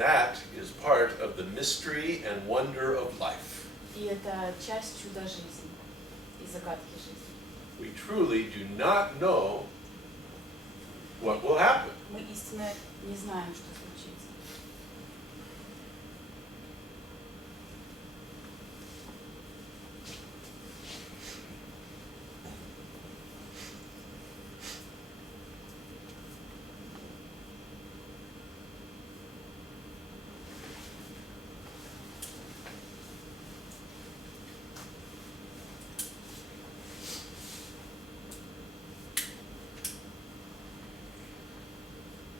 that is part of the mystery and wonder of life. И это часть чуда жизни и загадки жизни. We truly do not know what will happen. Мы истинно не знаем, что случится.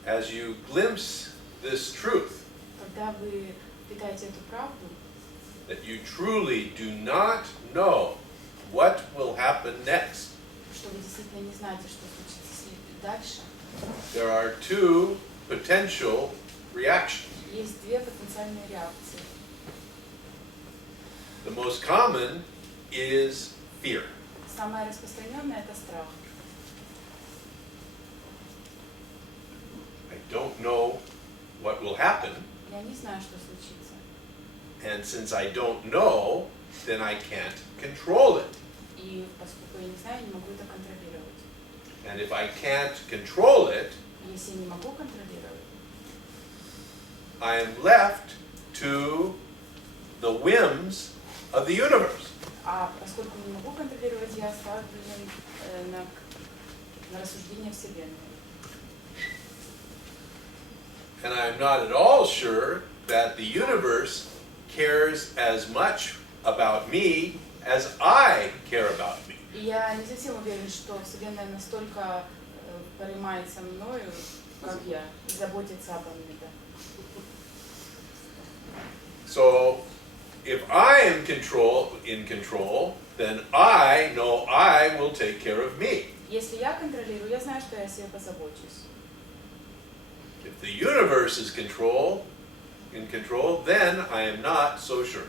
As you glimpse this truth, Когда вы питаете эту правду, that you truly do not know what will happen next, что вы действительно не знаете, что случится дальше, there are two potential reactions. есть две потенциальные реакции. The most common is fear. Самая распространенная – это страх. I don't know what will happen, Я не знаю, что случится. and since I don't know, then I can't control it. И поскольку я не знаю, не могу это контролировать. And if I can't control it, Если я не могу контролировать, I am left to the whims of the universe. а поскольку не могу контролировать, я оставлен на рассуждение Вселенной. And I'm not at all sure that the universe cares as much about me as I care about me. И я не совсем уверен, что Вселенная настолько переймается мною, как я, и заботится обо мне. Да. So, if I am in control, then I know I will take care of me. Если я контролирую, я знаю, что я о себе позабочусь. If the universe is in control, then I am not so sure.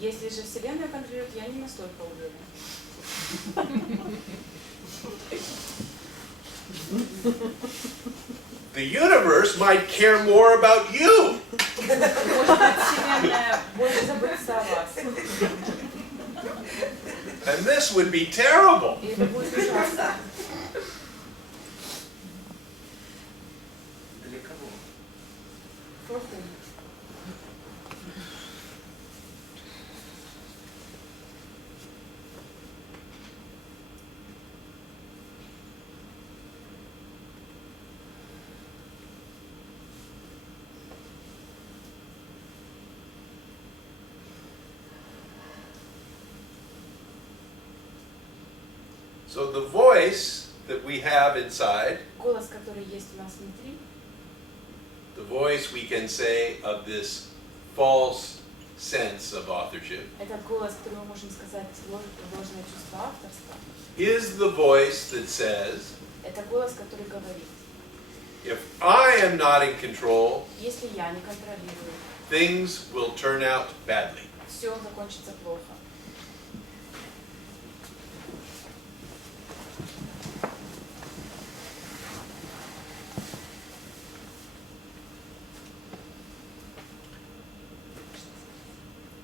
Если же Вселенная контролирует, я не настолько уверен. The universe might care more about you. Может быть, Вселенная больше заботится о вас. And this would be terrible. И это будет ужасно. Для кого? For whom? So the voice that we have inside, Голос, который есть у нас внутри, the voice we can say of this false sense of authorship, этот голос, который мы можем сказать ложное чувство авторства, is the voice that says, это голос, который говорит, if I am not in control, если я не контролирую, things will turn out badly. все закончится плохо.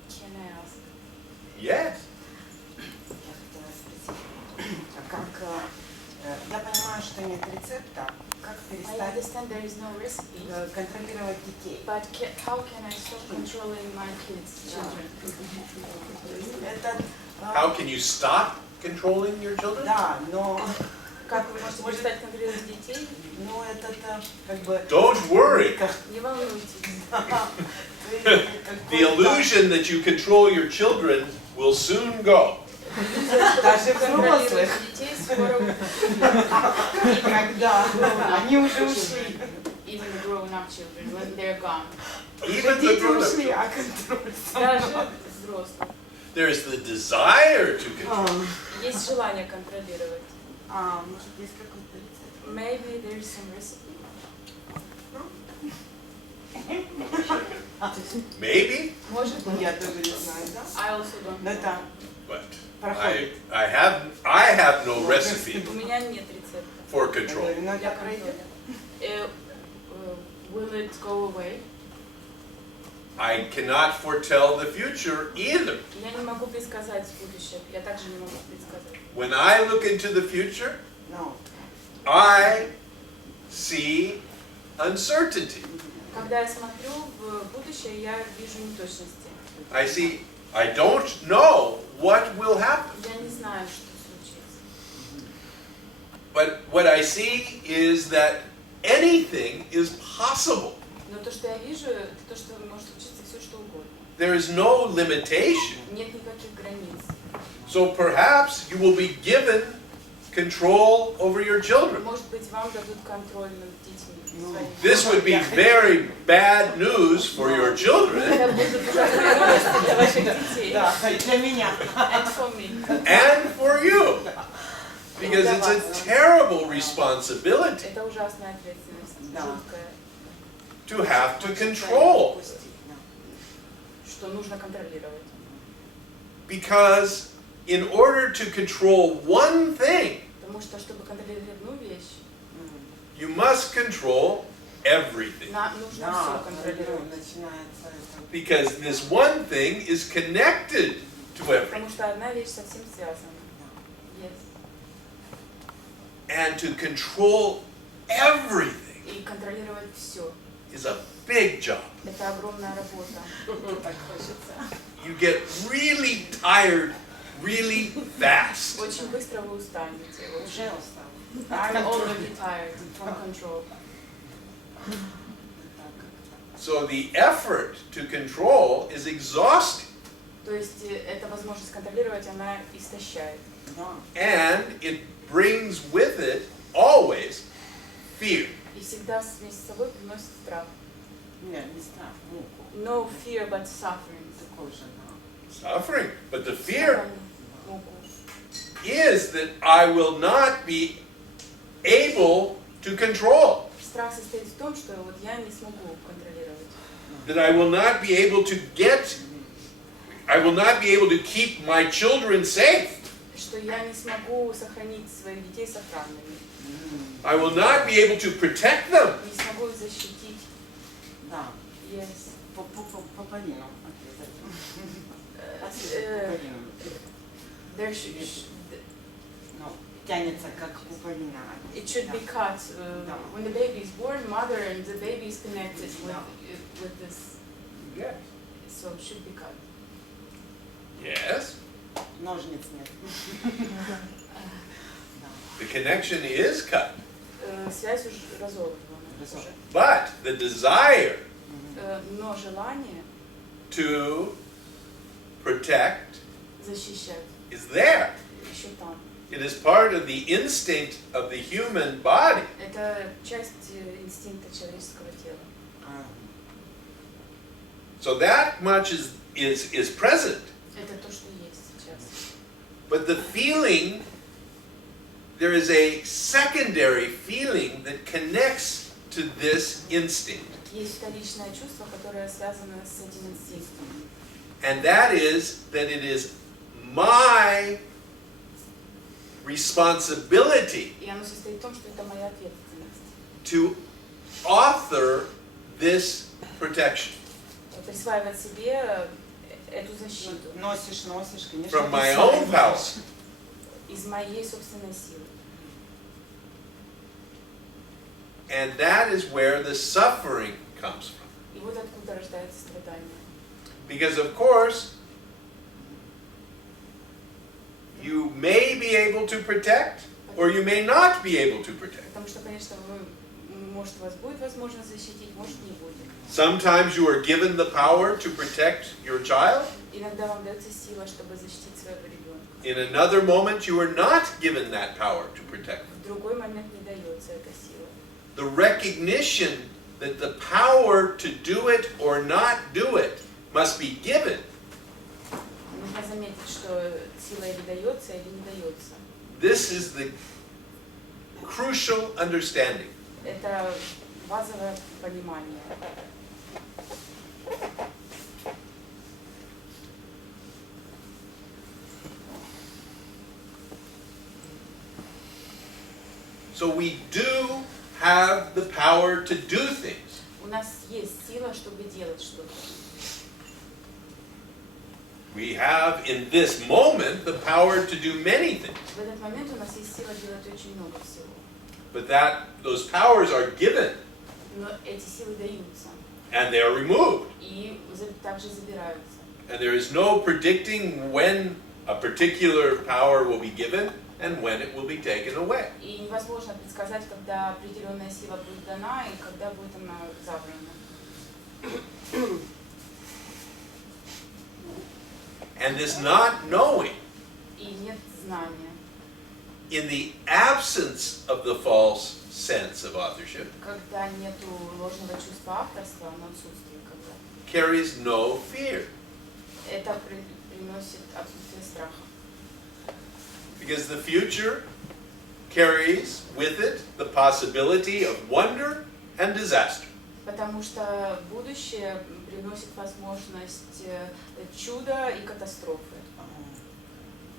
Can I ask? Yes. Я хотела спросить, я понимаю, что нет рецепта, как I перестать understand there is no recipe, контролировать детей? but how can I stop controlling my kids, children? Это, How can you stop controlling your children? да, но Как вы можете перестать контролировать детей? ну это как бы Don't worry. Не волнуйтесь. The illusion that you control your children will soon go. даже Контролировать взрослых, детей скоро когда они уже ушли. even the grown-up children when they're gone. Even the Дети grown-up ушли, children. а контроль сам. Даже взрослых. There's the desire to control. Есть желание контролировать. Может есть какой-то рецепт? Maybe there's some recipe. Maybe, Может быть. Я тоже не знаю, да? I also don't Но know. это but проходит. I have no recipe У меня нет рецепта for control. Но для это пройдет. контроля. Will it go away? I cannot foretell the future either. Я не могу предсказать будущее. Я также не могу предсказать. When I look into the future, No. I see uncertainty. Когда я смотрю в будущее, я вижу неточности. I don't know what will happen. Я не знаю, что случится. But what I see is that anything is possible. Но то, что я вижу, это то, что может случиться все, что угодно. There is no limitation. Нет никаких границ. So perhaps you will be given control over your children. Может быть, вам дадут контроль над детьми. своими. This would be very bad news for your children Это будут ужасные новости для ваших детей. Да, для меня. And for me. and for you. Because it's a terrible responsibility Это ужасная ответственность. Да. Жуткая. to have to control. Что нужно контролировать. Because in order to control one thing, Потому что, чтобы контролировать одну вещь, you must control everything. нужно Да, все контролировать. начинается это. Because this one thing is connected to everything. Потому что одна вещь совсем связана. Yes. And to control everything И контролировать все. is a big job. Это огромная работа. Так хочется. You get really tired really fast. Очень быстро вы устанете. Уже устал. I'm already tired from control. So the effort to control is exhausting. То есть эта возможность контролировать, она истощает. Да. And it brings with it always fear. И всегда вместе с собой приносит страх. Нет, не страх, муку. No fear, but suffering. Такой же, да. Suffering. But the fear Муку. is that I will not be able to control. Страх состоит в том, что вот я не смогу контролировать. That I will not be able to keep my children safe. Что я не смогу сохранить своих детей сохранными. I will not be able to protect them. Не смогу их защитить. Да. Yes. По Полину. There should, Ну, тянется как пуповина. it should be cut. When the baby is born, mother and the baby is connected with this. Yes. So it should be cut. Yes. Ножниц нет. The connection is cut. Связь уже разорвана. Разорвана. But the desire Но желание to protect защищать is there. еще там. It is part of the instinct of the human body. Это часть инстинкта человеческого тела. So that much is present. Это то, что есть сейчас. But the feeling, there is a secondary feeling that connects to this instinct. Есть вторичное чувство, которое связано с этим инстинктом. And that is that it is my responsibility И оно состоит в том, что это моя ответственность. to author this protection Присваивать себе эту защиту Носишь, конечно. from my own power. из моей собственной силы. And that is where the suffering comes from. И вот откуда рождается страдание. Because of course, you may be able to protect or you may not be able to protect. Потому что, конечно, может, у вас будет возможность защитить, может, не будет. Sometimes you are given the power to protect your child. Иногда вам дается сила, чтобы защитить своего ребенка. In another moment, you are not given that power to protect them. В другой момент не дается эта сила. The recognition that the power to do it or not do it must be given Нужно заметить, что сила или дается, или не дается. This is the crucial understanding. Это базовое понимание. So we do have the power to do things. У нас есть сила, чтобы делать что-то. We have in this moment the power to do many things, В этот момент у нас есть сила делать очень много всего. but those powers are given Но эти силы даются and they are removed. и также забираются. And there is no predicting when a particular power will be given and when it will be taken away. И невозможно предсказать, когда определенная сила будет дана и когда будет она забрана. And this not knowing, И нет знания. in the absence of the false sense of authorship, Когда нету ложного чувства авторства, оно отсутствует когда. carries no fear. Это приносит отсутствие страха. Because the future carries with it the possibility of wonder and disaster. Потому что будущее приносит возможность чуда и катастрофы.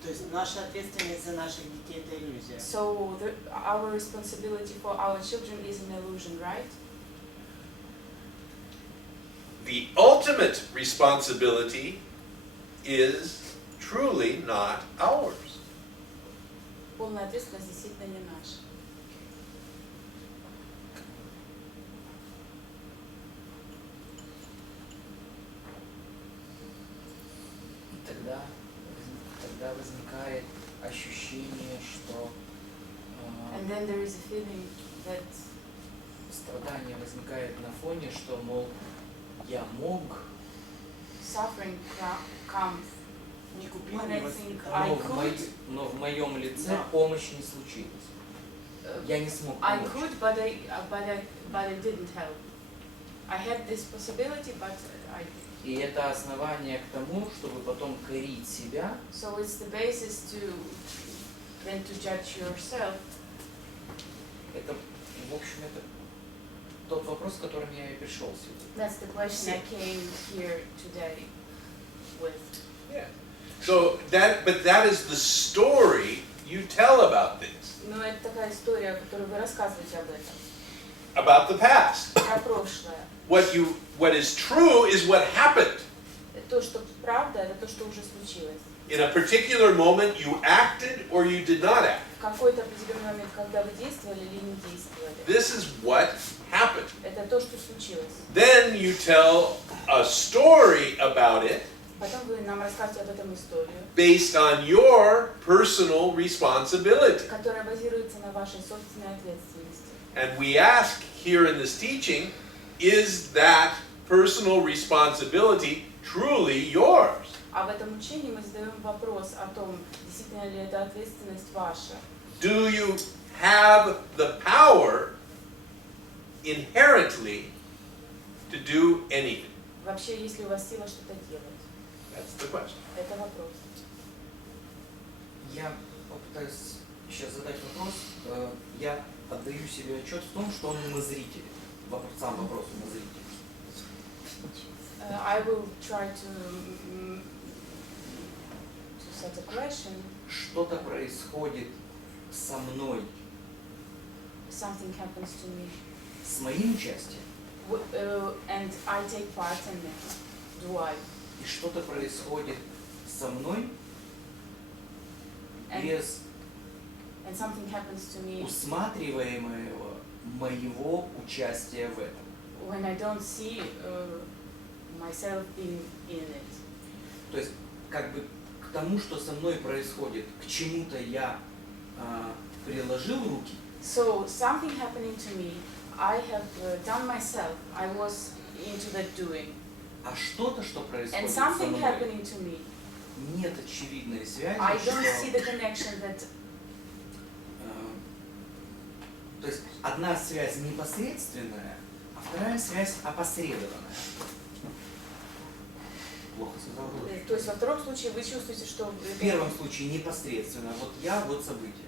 То есть наша ответственность за наших детей — это иллюзия. So our responsibility for our children is an illusion, right? The ultimate responsibility is truly not ours. Полная ответственность действительно не наша. И тогда возникает ощущение, что And then there is a feeling that страдание возникает на фоне, что, мол, я мог, suffering comes Не купил, when не I think воспитал. I но в моем лице Да. помощь не случилась. Я не смог I помочь. could, but I didn't help. I had this possibility, but I. И это основание к тому, чтобы потом корить себя, So it's the basis to then to judge yourself. это, в общем, это тот вопрос, с которым я и пришел сегодня. That's the question I came here today with. Yeah. So but that is the story you tell about things, Но это такая история, которую вы рассказываете об этом, about the past. про прошлое. What is true is what happened. То, что правда, это то, что уже случилось. In a particular moment, you acted or you did not act. В какой-то определенный момент, когда вы действовали или не действовали. This is what happened. Это то, что случилось. Then you tell a story about it Потом вы нам рассказываете об этом историю, based on your personal responsibility. которая базируется на вашей собственной ответственности. And we ask here in this teaching, is that personal responsibility truly yours? А в этом учении мы задаем вопрос о том, действительно ли это ответственность ваша. Do you have the power inherently to do anything? Вообще, есть ли у вас сила что-то делать? That's the question. Это вопрос. Я попытаюсь сейчас задать вопрос. Я отдаю себе отчет в том, что он умозритель. Сам вопрос умозритель. I will try to set a question. Что-то происходит со мной, Something happens to me, с моим участием, and I take part in it. Do I? и что-то происходит со мной And, без and something happens to me усматриваемого моего участия в этом. when I don't see myself being in it. То есть, как бы к тому, что со мной происходит, к чему-то я приложил руки, So something happening to me, I have done myself. I was into that doing. а что-то, что And происходит со something мной, happening to me, нет очевидной связи, I don't see что, the connection that. то есть одна связь непосредственная, а вторая связь опосредованная. Плохо сказал. То есть во втором случае вы чувствуете, что В первом случае непосредственно, вот я, вот событие.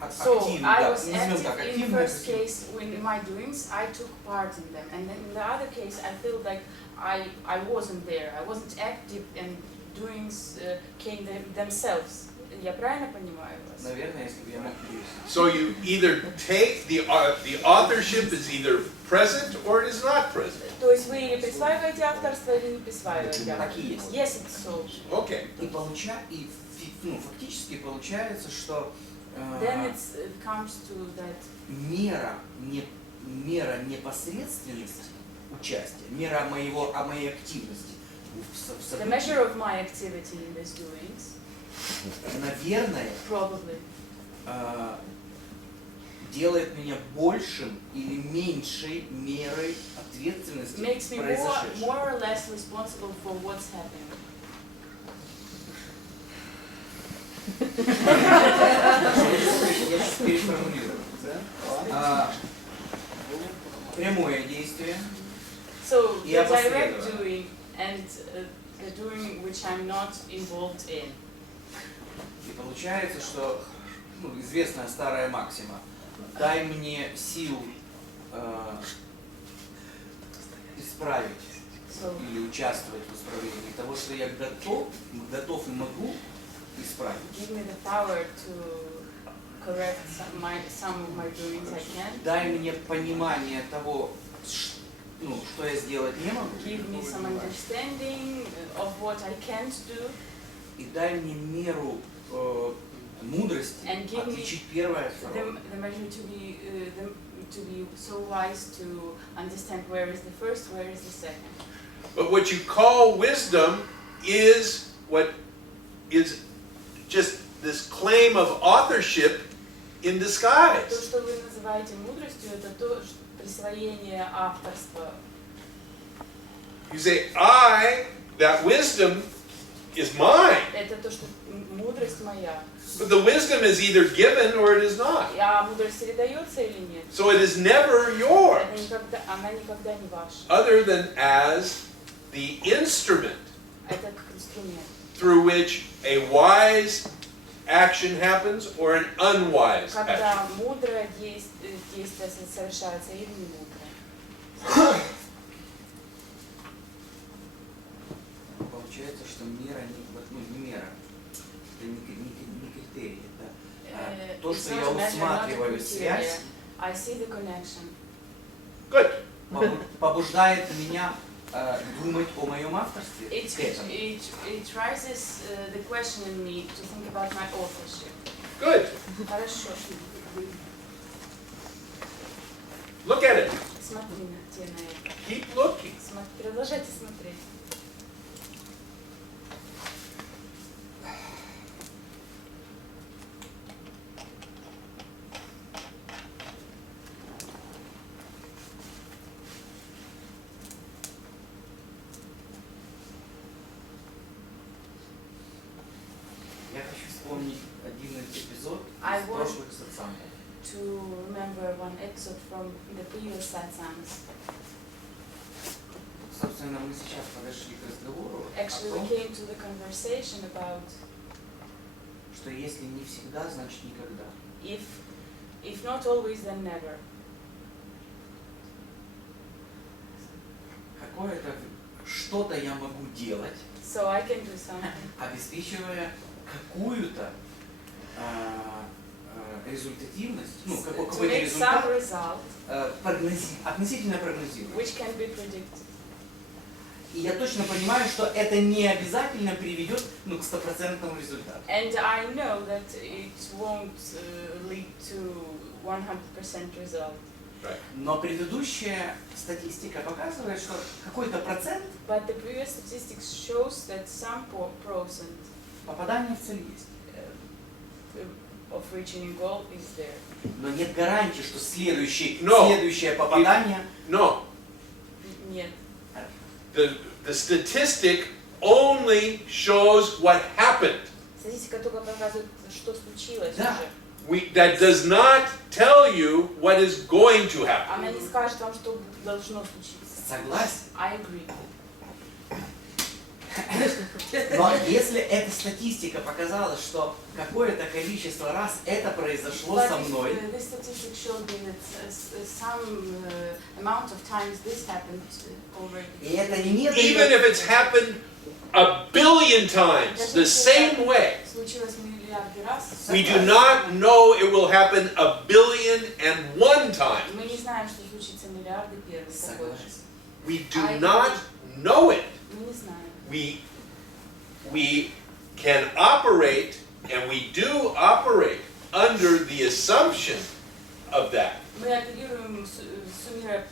So Активно, I да, was назовем так, active in активное first case in my doings. I took part in them, and then in the other case, I feel like I wasn't there. I wasn't active, and doings came themselves Я правильно понимаю вас? Наверное, если бы я мог перевести. So you either take the authorship is either present or it is not present. То есть вы или присваиваете авторство, или не присваиваете Так и авторство. есть. Yes, it's so. Okay. И фактически получается, что Then it comes to that мера непосредственности участия, мера моей активности в the событии, measure of my activity in these doings, наверное, probably, делает меня большим или меньшей мерой ответственности makes me произошедшего. more or less responsible for what's happening. Я сейчас переформулирую. Прямое действие So И the direct опосредованно. doing and the doing which I'm not involved in. И получается, что известная старая максима: дай мне сил исправить So или участвовать в исправлении того, что я готов и могу исправить. give me the power to correct some of my doings I can. Дай мне понимание того, что я сделать не могу. Give me some understanding of what I can't do. И дай мне меру мудрости And give me отличить первое от второго. The measure to be so wise to understand where is the first, where is the second. But what you call wisdom is what is just this claim of authorship in То, disguise. что вы называете мудростью, это то присвоение авторства. You say, that wisdom is mine. Это то, что мудрость моя. But the wisdom is either given or it is not. А мудрость передается или нет? So it is never yours, Она никогда не ваша. other than as the instrument Это как инструмент. through which a wise action happens or an unwise action. Когда мудрое действие совершается или не мудрое. Получается, что мера не мера, это не критерий, это то, It's что not я a measure, not a усматриваю criteria. связь, I see the connection. Good. побуждает меня думать о моем авторстве. It raises the question in me to think about my authorship. Good. Хорошо. Look at it. Смотрите на это. Keep looking. Продолжайте смотреть. Я хочу вспомнить один эпизод I из want- прошлых сатсангов. To remember one episode from the previous satsangs. Собственно, мы сейчас подошли к разговору Actually, о we том, came to the conversation about что если не всегда, значит никогда. if not always, then never. Какое-то что-то я могу делать, So I can do something, обеспечивая какую-то результативность, to какой-то make результат, some result относительно прогнозируемый. which can be predicted. И я точно понимаю, что это не обязательно приведет к стопроцентному результату. And I know that it won't lead to 100% result. Right. Но предыдущая статистика показывает, что какой-то процент But the previous statistics shows that some percent попадания в цель есть. Of reaching a goal is there. Но нет гарантии, что следующее попадание... No. Нет. The statistic only shows what happened. Статистика только показывает, что случилось Да. уже. That does not tell you what is going to happen. Она не скажет вам, что должно случиться. Согласен. I agree. Но если эта статистика показала, что какое-то количество раз это произошло со мной, But this statistic showed me that some amount of times this happened already. и это не Even дает... if it's happened a billion times the same way, Случилось миллион миллиарды раз. We do not know it will happen 1,000,000,001 times. Мы не знаем, что случится миллиарды первых. Согласен. We do not know it. Мы не знаем. We can operate, and we do operate under the assumption of that. Мы оперируем, суммируя,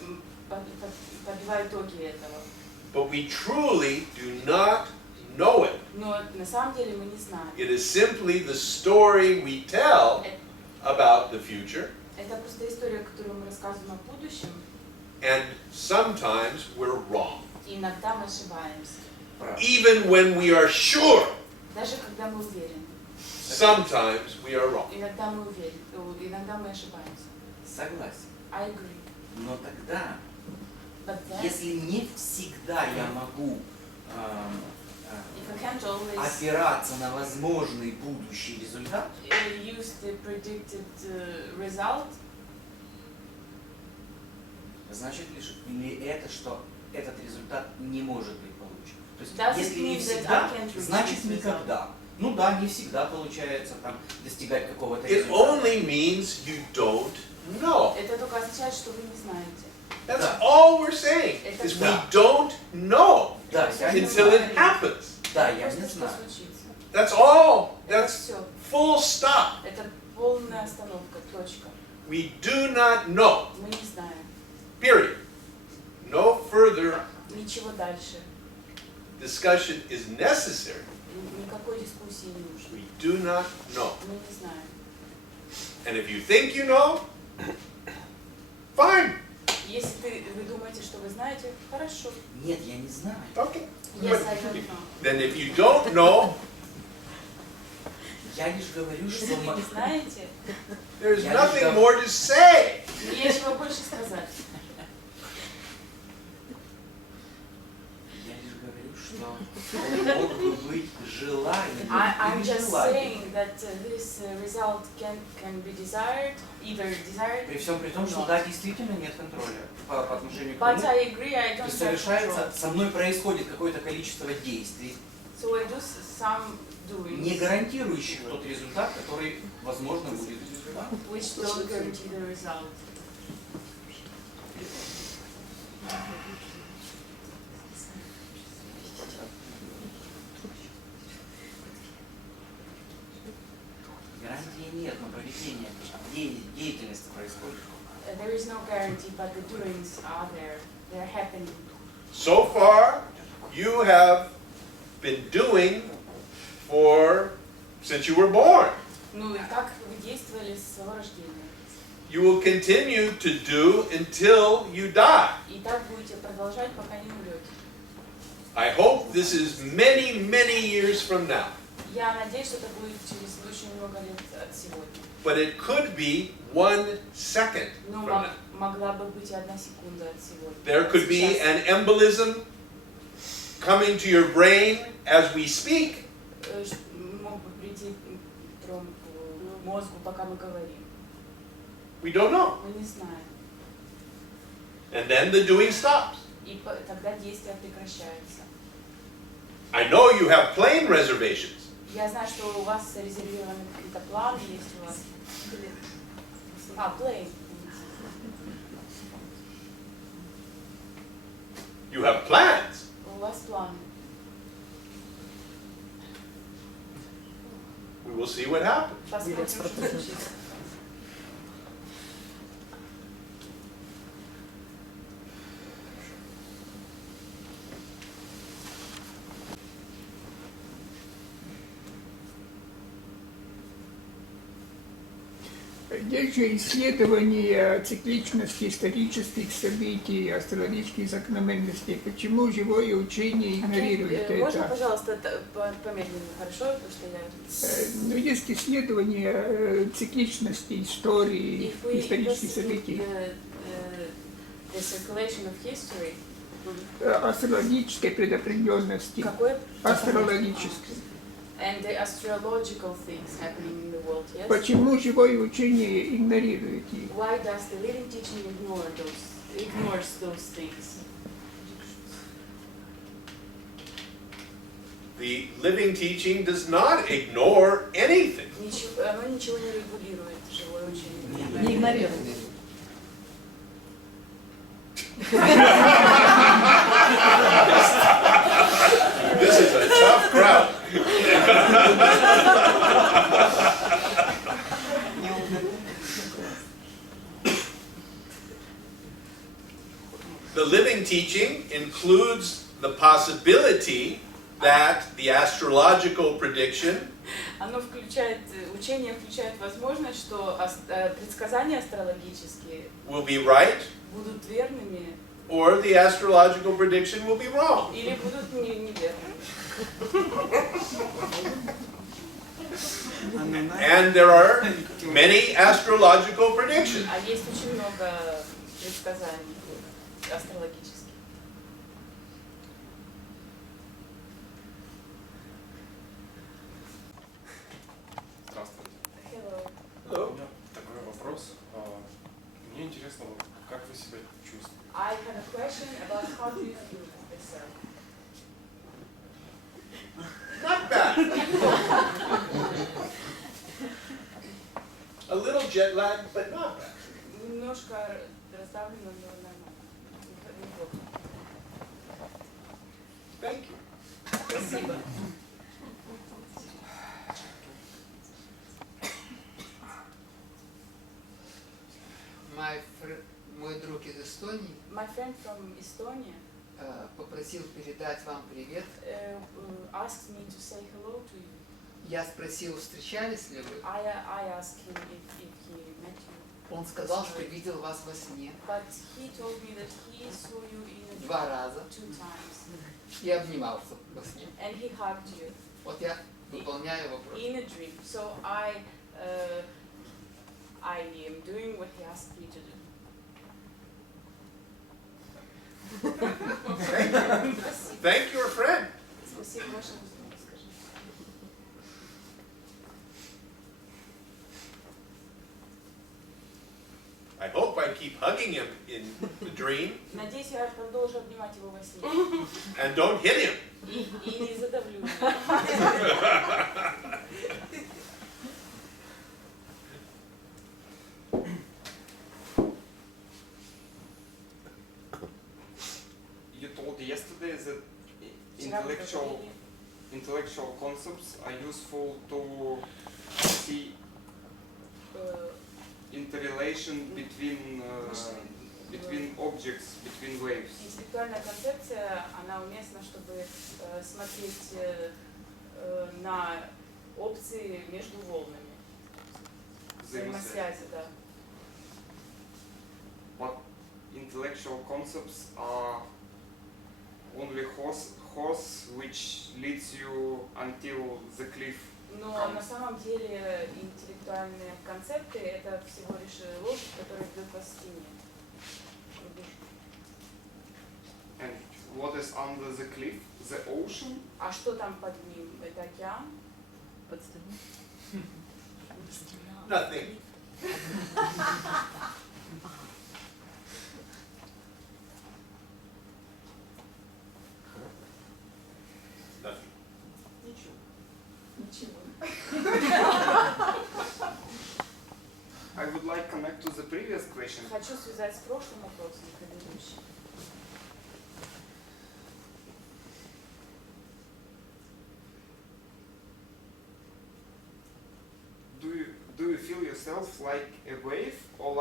подбивая итоги этого. But we truly do not know it. Но на самом деле мы не знаем. It is simply the story we tell about the future, Это просто история, которую мы рассказываем о будущем, and sometimes we're wrong. и иногда мы ошибаемся. Even when we are sure, Даже когда мы уверены. sometimes we are wrong. Иногда мы уверены, иногда мы ошибаемся. Согласен. I agree. Но тогда, But then, если не всегда я могу if I can't always опираться на возможный будущий результат, use the predicted result, значит ли это, что этот результат не может быть получен? То есть, Does it если не mean that всегда, I can't reach значит this никогда. Ну да, не всегда получается там достигать какого-то It результата. only means you don't know. это только означает, что вы не знаете. That's Да. all we're saying, is we Да. don't know Да, я не until знаю. it happens. Да, я Просто не что знаю. случится. That's all. Это That's все. full stop. Это полная остановка, точка. We do not know. Мы не знаем. Period. No further Ничего дальше. discussion is necessary. Никакой дискуссии не нужно. We do not know. Мы не знаем. And if you think you know, fine. Если вы думаете, что вы знаете, хорошо. Нет, я не знаю. Okay. Yes, I don't know. Then if you don't know, Я лишь говорю, Если что вы не знаете, there's Я nothing лишь more to say. нечего больше сказать. я лишь говорю, что мог бы быть желанием I'm или just желанием. saying that this result can be desired, either desired. При всем при том, что да, действительно нет контроля по отношению к But нему. I agree, I То don't есть have совершается, control. со мной происходит какое-то количество действий, So I do some doing, не гарантирующих тот результат, который, возможно, будет. which don't guarantee the result. Гарантии нет, но поведение, деятельность происходит. There is no guarantee, but the doings are there. They're happening. So far, you have been doing since you were born. Ну и как вы действовали с своего рождения? You will continue to do until you die. И так будете продолжать, пока не умрете. I hope this is many, many years from now. Я надеюсь, что это будет через очень много лет от сегодня. But it could be 1 second Но from now. могла бы быть и 1 секунда от сегодня. There could be Сейчас. an embolism coming to your brain as we speak. Мог бы прийти тромб к мозгу, пока мы говорим. We don't know. Мы не знаем. And then the doing stops. И тогда действие прекращается. I know you have plane reservations. Я знаю, что у вас зарезервированы какие-то планы, есть у вас. Plane. You have plans. У вас планы. We will see what happens. Посмотрим, что случится. Есть же исследования цикличности исторических событий, астрологических закономерностей. Почему живое учение игнорирует Можно, это? пожалуйста, помедленнее, хорошо? Потому что я... Но есть исследования цикличности истории, If we исторических investigate событий, the circulation of history, астрологической предопределенности, какое... астрологической. And the astrological things happening in the world, yes? Почему живое учение игнорирует их? Why does the living teaching ignores those things? The living teaching does not ignore anything. Оно ничего не регулирует, живое учение. Не игнорируйте. This is a tough crowd. The living teaching includes the possibility that the astrological prediction Оно включает, учение включает возможность, что предсказания астрологические will be right будут верными or the astrological prediction will be wrong. или будут неверными. And there are many astrological predictions. А есть очень много предсказаний астрологических. Здравствуйте. Hello. Hello. У меня такой вопрос. Мне интересно, вот, как вы себя чувствуете? I have a question about how do you feel yourself? Not bad. A little jet lag, but not bad. Немножко раздавлено, но нормально. Неплохо. Thank you. Спасибо. Мой друг из Эстонии My friend from Estonia попросил передать вам привет. asked me to say hello to you. Я спросил, встречались ли вы? I asked him if he met you. Он сказал, что видел вас во сне But he told me that he saw you in a 2 раза 2 times. и обнимался во сне. And he hugged you Вот я выполняю вопрос. in a dream. So I am doing what he asked me to do. Спасибо. Thank your friend. Спасибо вашему другу, скажи. I hope I keep hugging him in the dream Надеюсь, я продолжу обнимать его во сне. and don't hit him. И не задавлю. You told yesterday that Вчера вы intellectual concepts are useful to see interrelation between objects, between waves. Интеллектуальная концепция, она уместна, чтобы смотреть на опции между волнами. Взаимосвязи, да. But intellectual concepts are only horse which leads you until the cliff. Но на самом деле интеллектуальные концепты это всего лишь лошадь, которая ведет вас к стене. And what is under the cliff? The ocean? А что там под ним? Это океан? Под стеной. Nothing. Nothing. Ничего. I would like to connect to the previous question. Хочу связать с прошлым вопросом, предыдущим. Do you feel yourself like a wave or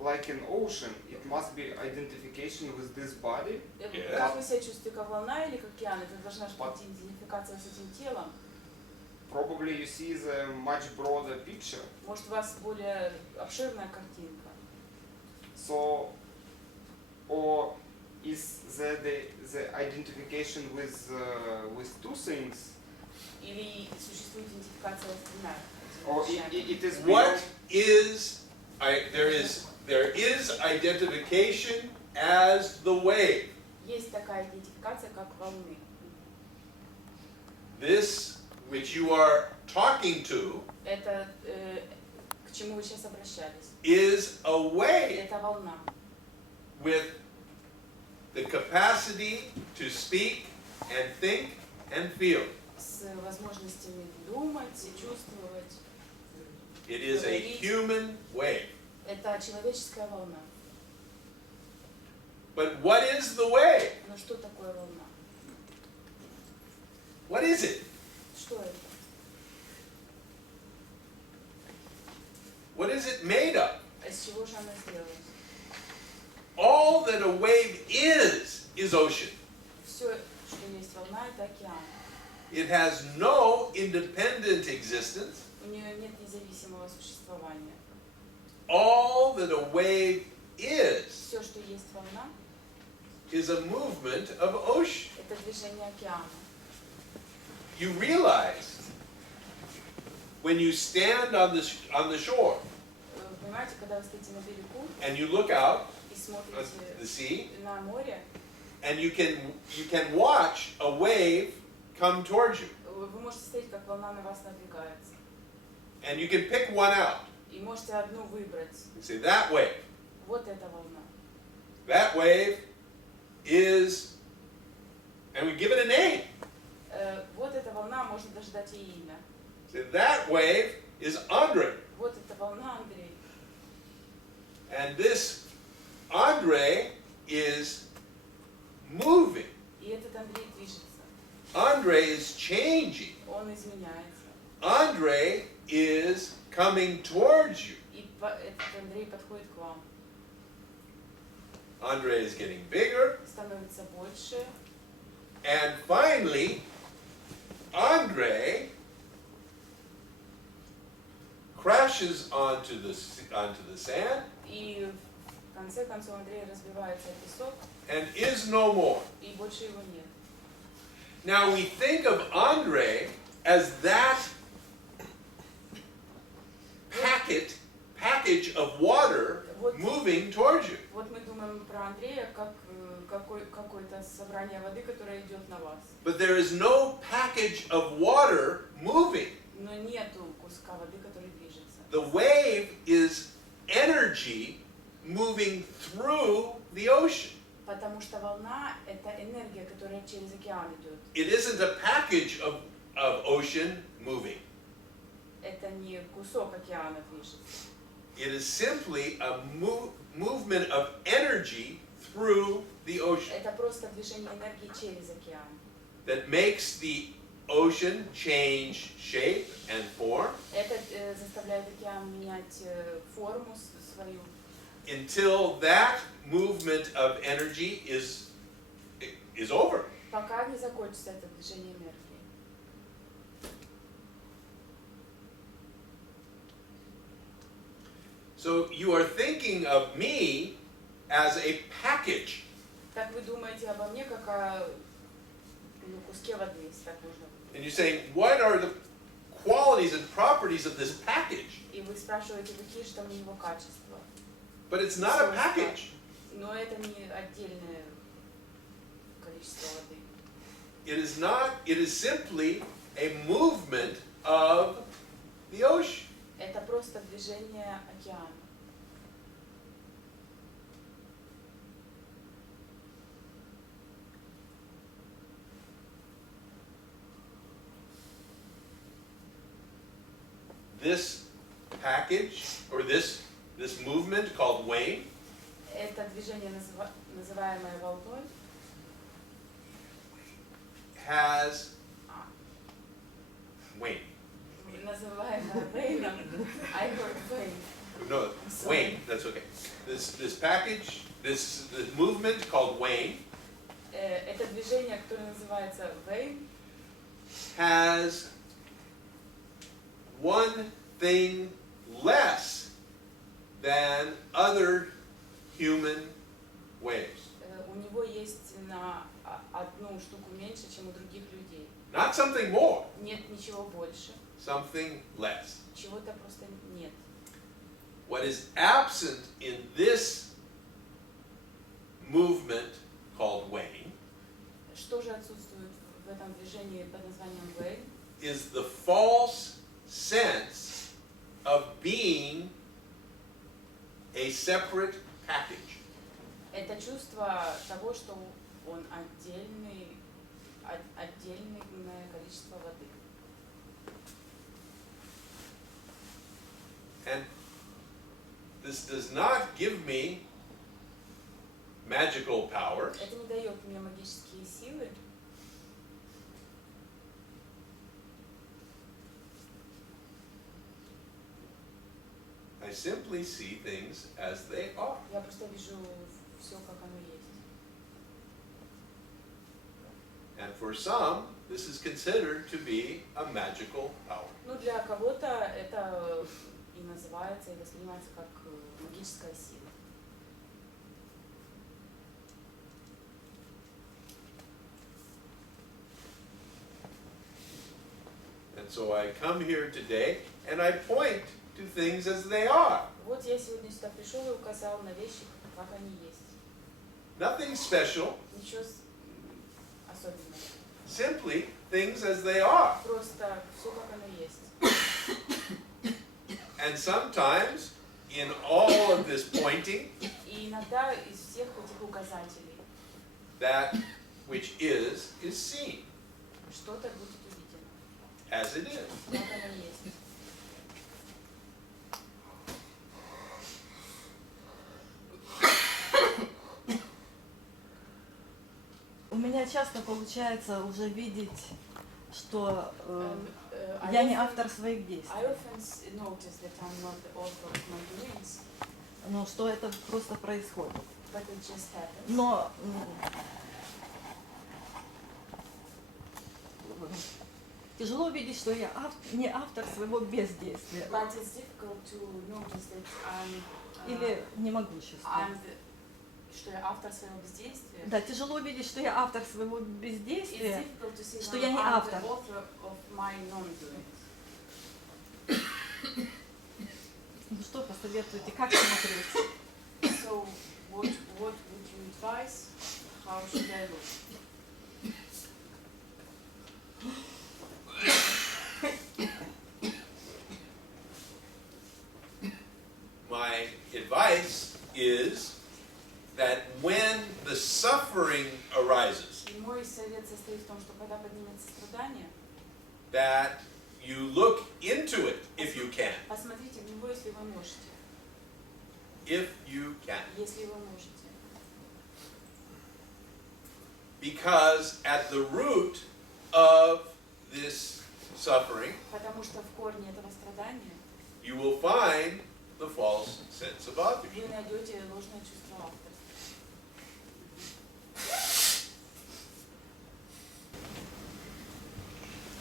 like an ocean? It must be identification with this body. Как вы себя чувствуете, как волна или как океан? Это должна же быть идентификация с этим телом. Probably you see the much broader picture. Может, у вас более обширная картинка. So, or is the identification with two things? Или существует идентификация с двумя? Or it is What is there is identification as the wave. Есть такая идентификация, как волны. This which you are talking to Это к чему вы сейчас обращались? is a wave Это волна. with the capacity to speak and think and feel. с возможностями думать и чувствовать. It is a human wave. Это человеческая волна. But what is the wave? Но что такое волна? What is it? Что это? What is it made of? А из чего же она сделалась? All that a wave is ocean. Все, что есть волна, это океан. It has no independent existence. У нее нет независимого существования. All that a wave is Все, что есть волна, a movement of ocean. это движение океана. You realize when you stand on the shore Вы понимаете, когда вы стоите на берегу and you look out и at смотрите the sea на море, and you can watch a wave come towards you вы можете смотреть, как волна на вас надвигается. and you can pick one out И можете одну выбрать. and say that wave. Вот эта волна. That wave is, and we give it a name. Вот эта волна, можно даже дать ей имя. Say that wave is Andre. Вот эта волна, Андрей. And this Andre is moving. И этот Андрей движется. Andre is changing. Он изменяется. Andre is coming towards you. И этот Андрей подходит к вам. Andre is getting bigger. Становится больше. And finally, Andre crashes onto the sand И в конце концов Андрей разбивается о песок, and is no more. и больше его нет. Now we think of Andre as that package of water moving towards you. Вот мы думаем про Андрея как какое-то собрание воды, которое идет на вас. But there is no package of water moving. Но нету куска воды, который движется. The wave is energy moving through the ocean. Потому что волна – это энергия, которая через океан идет. It isn't a package of ocean moving. Это не кусок океана движется. It is simply a movement of energy through the ocean Это просто движение энергии через океан. that makes the ocean change shape and form Это заставляет океан менять форму свою. until that movement of energy is over. Пока не закончится это движение энергии. So you are thinking of me as a package. Так вы думаете обо мне как о куске воды, если так можно. And you're saying, what are the qualities and properties of this package? И вы спрашиваете, какие же там у него качества. But it's not a package. Но это не отдельное количество воды. It is not, it is simply a movement of the ocean. Это просто движение океана. This package, or this movement called Uэйн, Это движение, называемое волной, has Uэйн. называемое Уэйном. I heard Уэйн. No, Uэйn, that's okay. This package, this movement called Uэйn Это движение, которое называется Уэйн, has one thing less than other human waves. у него есть на одну штуку меньше, чем у других людей. Not something more, Нет ничего больше, something less. чего-то просто нет. What is absent in this movement called Uэйn Что же отсутствует в этом движении под названием Уэйн? is the false sense of being a separate package. Это чувство того, что он отдельный отдельное количество воды. And this does not give me magical power. Это не дает мне магические силы. I simply see things as they are. Я просто вижу все, как оно есть. And for some, this is considered to be a magical power. Ну, для кого-то это и называется, и воспринимается как магическая сила. And so I come here today and I point to things as they are. Вот я сегодня сюда пришел и указал на вещи, как они есть. Nothing special, Ничего особенного. simply things as they are. Просто все, как оно есть. And sometimes, in all of this pointing, И иногда из всех этих указателей that which is seen что-то будет увидено, as it is. как оно есть. У меня часто получается уже видеть, что I я не often- автор своих действий, I often notice that I'm not the author of my doings, но что это просто происходит. but it just happens. Но тяжело видеть, что я не автор своего бездействия. But it's difficult to notice that Или не могущества. что я автор своего бездействия. Да, тяжело видеть, что я автор своего It's бездействия, difficult to see что that я не I'm автор. the author of my non-doings. Ну что посоветуете, как смотреть? So, what would you advise? How should I look? My advice is that when the suffering arises, И мой совет состоит в том, что когда поднимется страдание, that you look into it if you can. посмотрите в него, если вы можете. If you can. Если вы можете. Because at the root of this suffering, Потому что в корне этого страдания you will find the false sense of authorship. вы найдете ложное чувство авторства.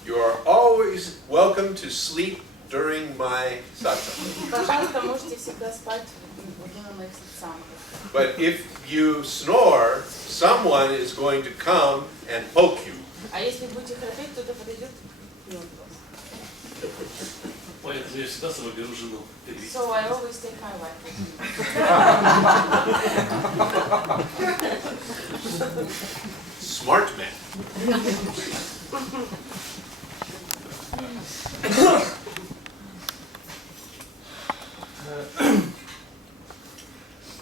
You are always welcome to sleep during my satsang. Пожалуйста, можете всегда спать во время моих сатсангов. But if you snore, someone is going to come and poke you. А если будете храпеть, кто-то подойдет и пнет вас. Поэтому я всегда с собой беру жену. So I always take my wife with me. Smart man.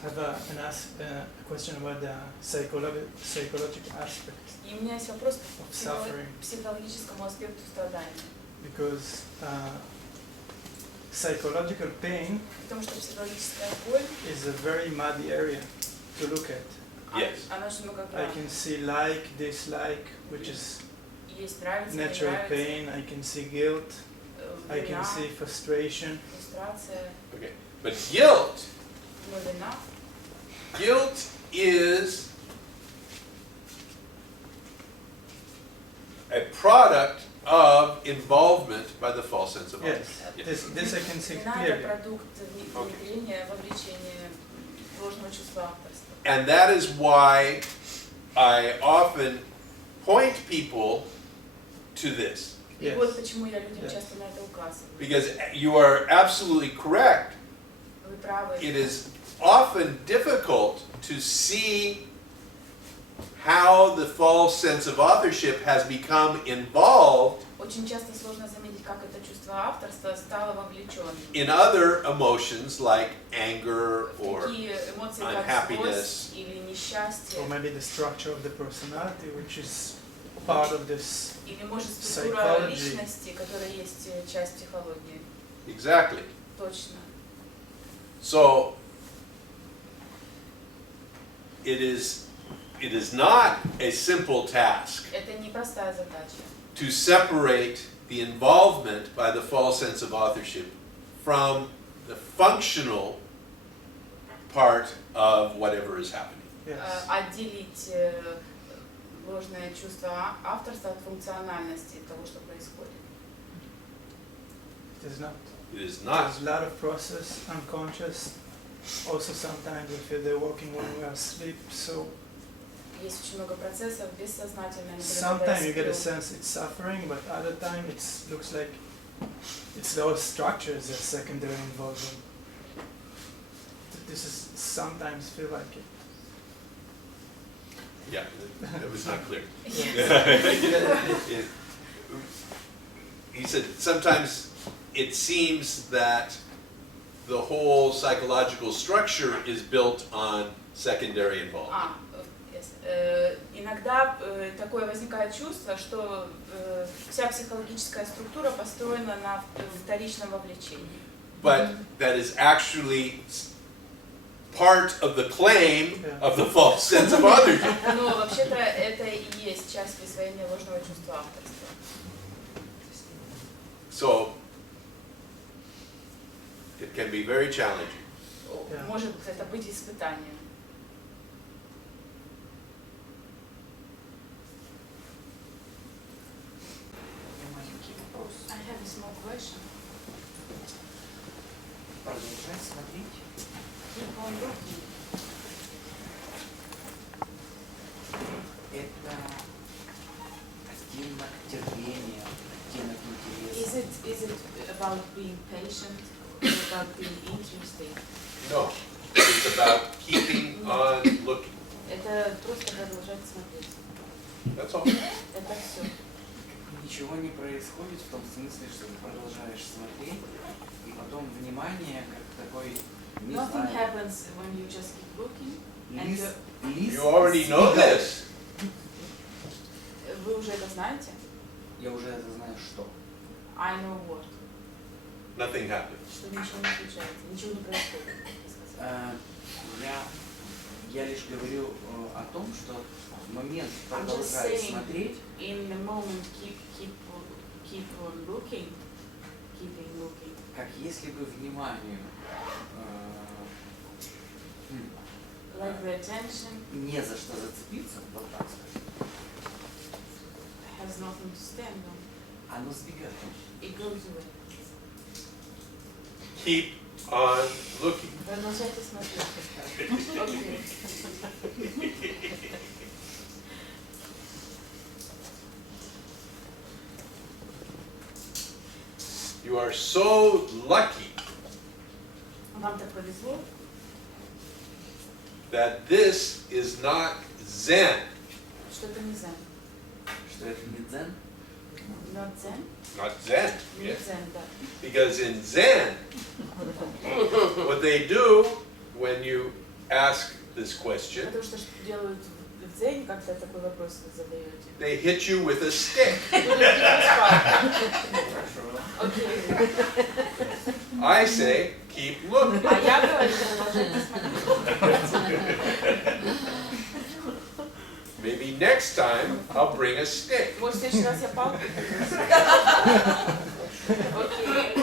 I have a question about the psychological aspect И у меня есть вопрос of к suffering, психологическому аспекту страдания. because psychological pain Потому что психологическая боль, is a very muddy area to look at. Yes. она же много I can see like, dislike, which is есть нравится, не natural нравится, pain. I can see guilt. I can вина, see frustration. фрустрация, Okay. But guilt но вина. Guilt is a product of involvement by the false sense of Yes, authorship. this I can see Вина это clearly. продукт внедрения, вовлечения ложного чувства авторства. And that is why I often point people to this. И Yes. вот почему я людям Yes. часто на это указываю. Because you are absolutely correct. Вы правы. It is often difficult to see how the false sense of authorship has become involved Очень часто сложно заметить, как это чувство авторства стало вовлеченным. in other emotions like anger В or такие эмоции, как unhappiness. злость или несчастье. Or maybe the structure of the personality, which is part of this. Или может структура Psychology. личности, которая есть часть психологии. Exactly. Точно. So it is not a simple task Это непростая задача. to separate the involvement by the false sense of authorship from the functional part of whatever is happening. Yes. Отделить ложное чувство авторства от функциональности того, что происходит. It is not. It is not. There's a lot of process, unconscious. Also sometimes we feel they're working when we are asleep. So Есть очень много процессов бессознательно. sometimes you get a sense it's suffering, but other time it looks like it's those structures that secondary involvement. This is sometimes feel like it. Yeah, that was not clear. He said sometimes it seems that the whole psychological structure is built on secondary involvement. Иногда такое возникает чувство, что вся психологическая структура построена на вторичном вовлечении. But that is actually part of the claim of the false sense of authorship. Но вообще-то это и есть часть присвоения ложного чувства авторства. So it can be very challenging. Может это быть испытанием. I have a small question. Продолжать смотреть. Keep on looking. Это оттенок терпения, оттенок интереса. Is it about being patient or about being interested? No, it's about keeping on looking. Это просто продолжать смотреть. That's all. Это все. Ничего не происходит в том смысле, что ты продолжаешь смотреть, и потом внимание, как такой, не Nothing знаю, happens when you just keep looking. лист You already know this. Вы уже это знаете? Я уже это знаю, что. I know what. Nothing happens. Что ничего не случается, ничего не происходит. Я лишь говорю о том, что в момент I'm just продолжая saying, смотреть, in the moment keep on looking, keeping looking. как если бы вниманию Like the attention не за что зацепиться, вот так сказать, has nothing to stand on. оно сбегает. It goes away. Keep on looking. Продолжайте смотреть. Okay. You are so lucky Вам так повезло, that this is not Zen. что это не дзен. Что это не дзен? Not дзен? Not Zen. Не Yeah. дзен, да. Because in Zen, what they do when you ask this question, Потому что делают в дзене, когда такой вопрос вы задаете. they hit you with a stick. Окей. I say, keep looking. А я говорю, продолжайте смотреть. Maybe next time I'll bring a stick. Может, в следующий раз я палку принесу? Окей.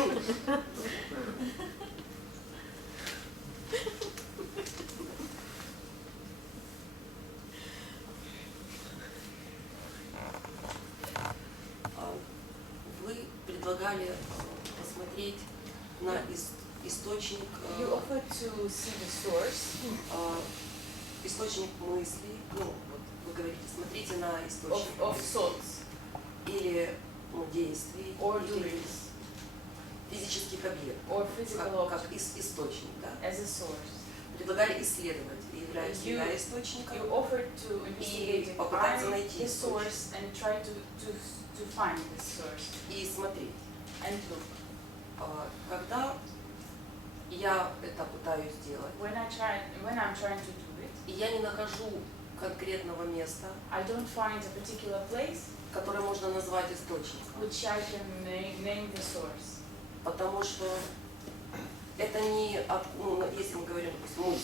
Вы предлагали посмотреть на источник, You offer to see the source. источник мыслей. Ну, вот вы говорите, смотрите на источник Of мыслей. thoughts Или действий, or или doings физических объектов, or physical как objects источник, да? as a source. Предлагали исследовать, являясь You- я источником, You offer to investigate попытаться the найти source and try to find the source и смотреть. and look. Когда я это пытаюсь сделать, When I'm trying to do it, и я не нахожу конкретного места, I don't find a particular place которое можно назвать источником. which I can name the source. Потому что это не, если мы говорим, допустим, мысль,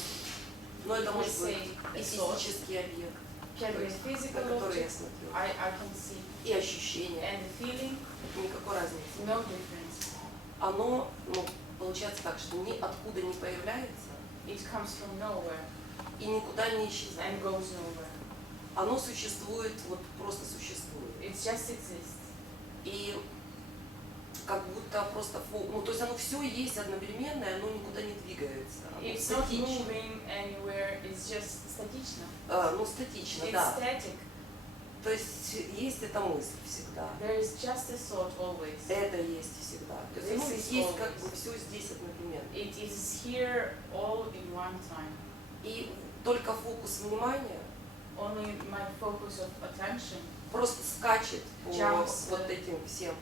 но это может быть и физический объект, Can be a на physical который я object, смотрю, I can see, и ощущение, and the feeling, никакой разницы. no difference. Оно, получается так, что ниоткуда не появляется It comes from nowhere и никуда не исчезает. and goes nowhere. Оно существует, вот просто существует. It just exists. И как будто просто, то есть оно все есть одновременно, и оно никуда не двигается. Оно It's not статично. moving anywhere, it's just статично. Статично, It's да. static. То есть есть эта мысль всегда. There is just a thought always. Это есть всегда. То есть оно This is есть как always. бы все здесь одновременно. It is here all in one time. И только фокус внимания Only my focus of attention просто скачет по Jumps, вот этим всем.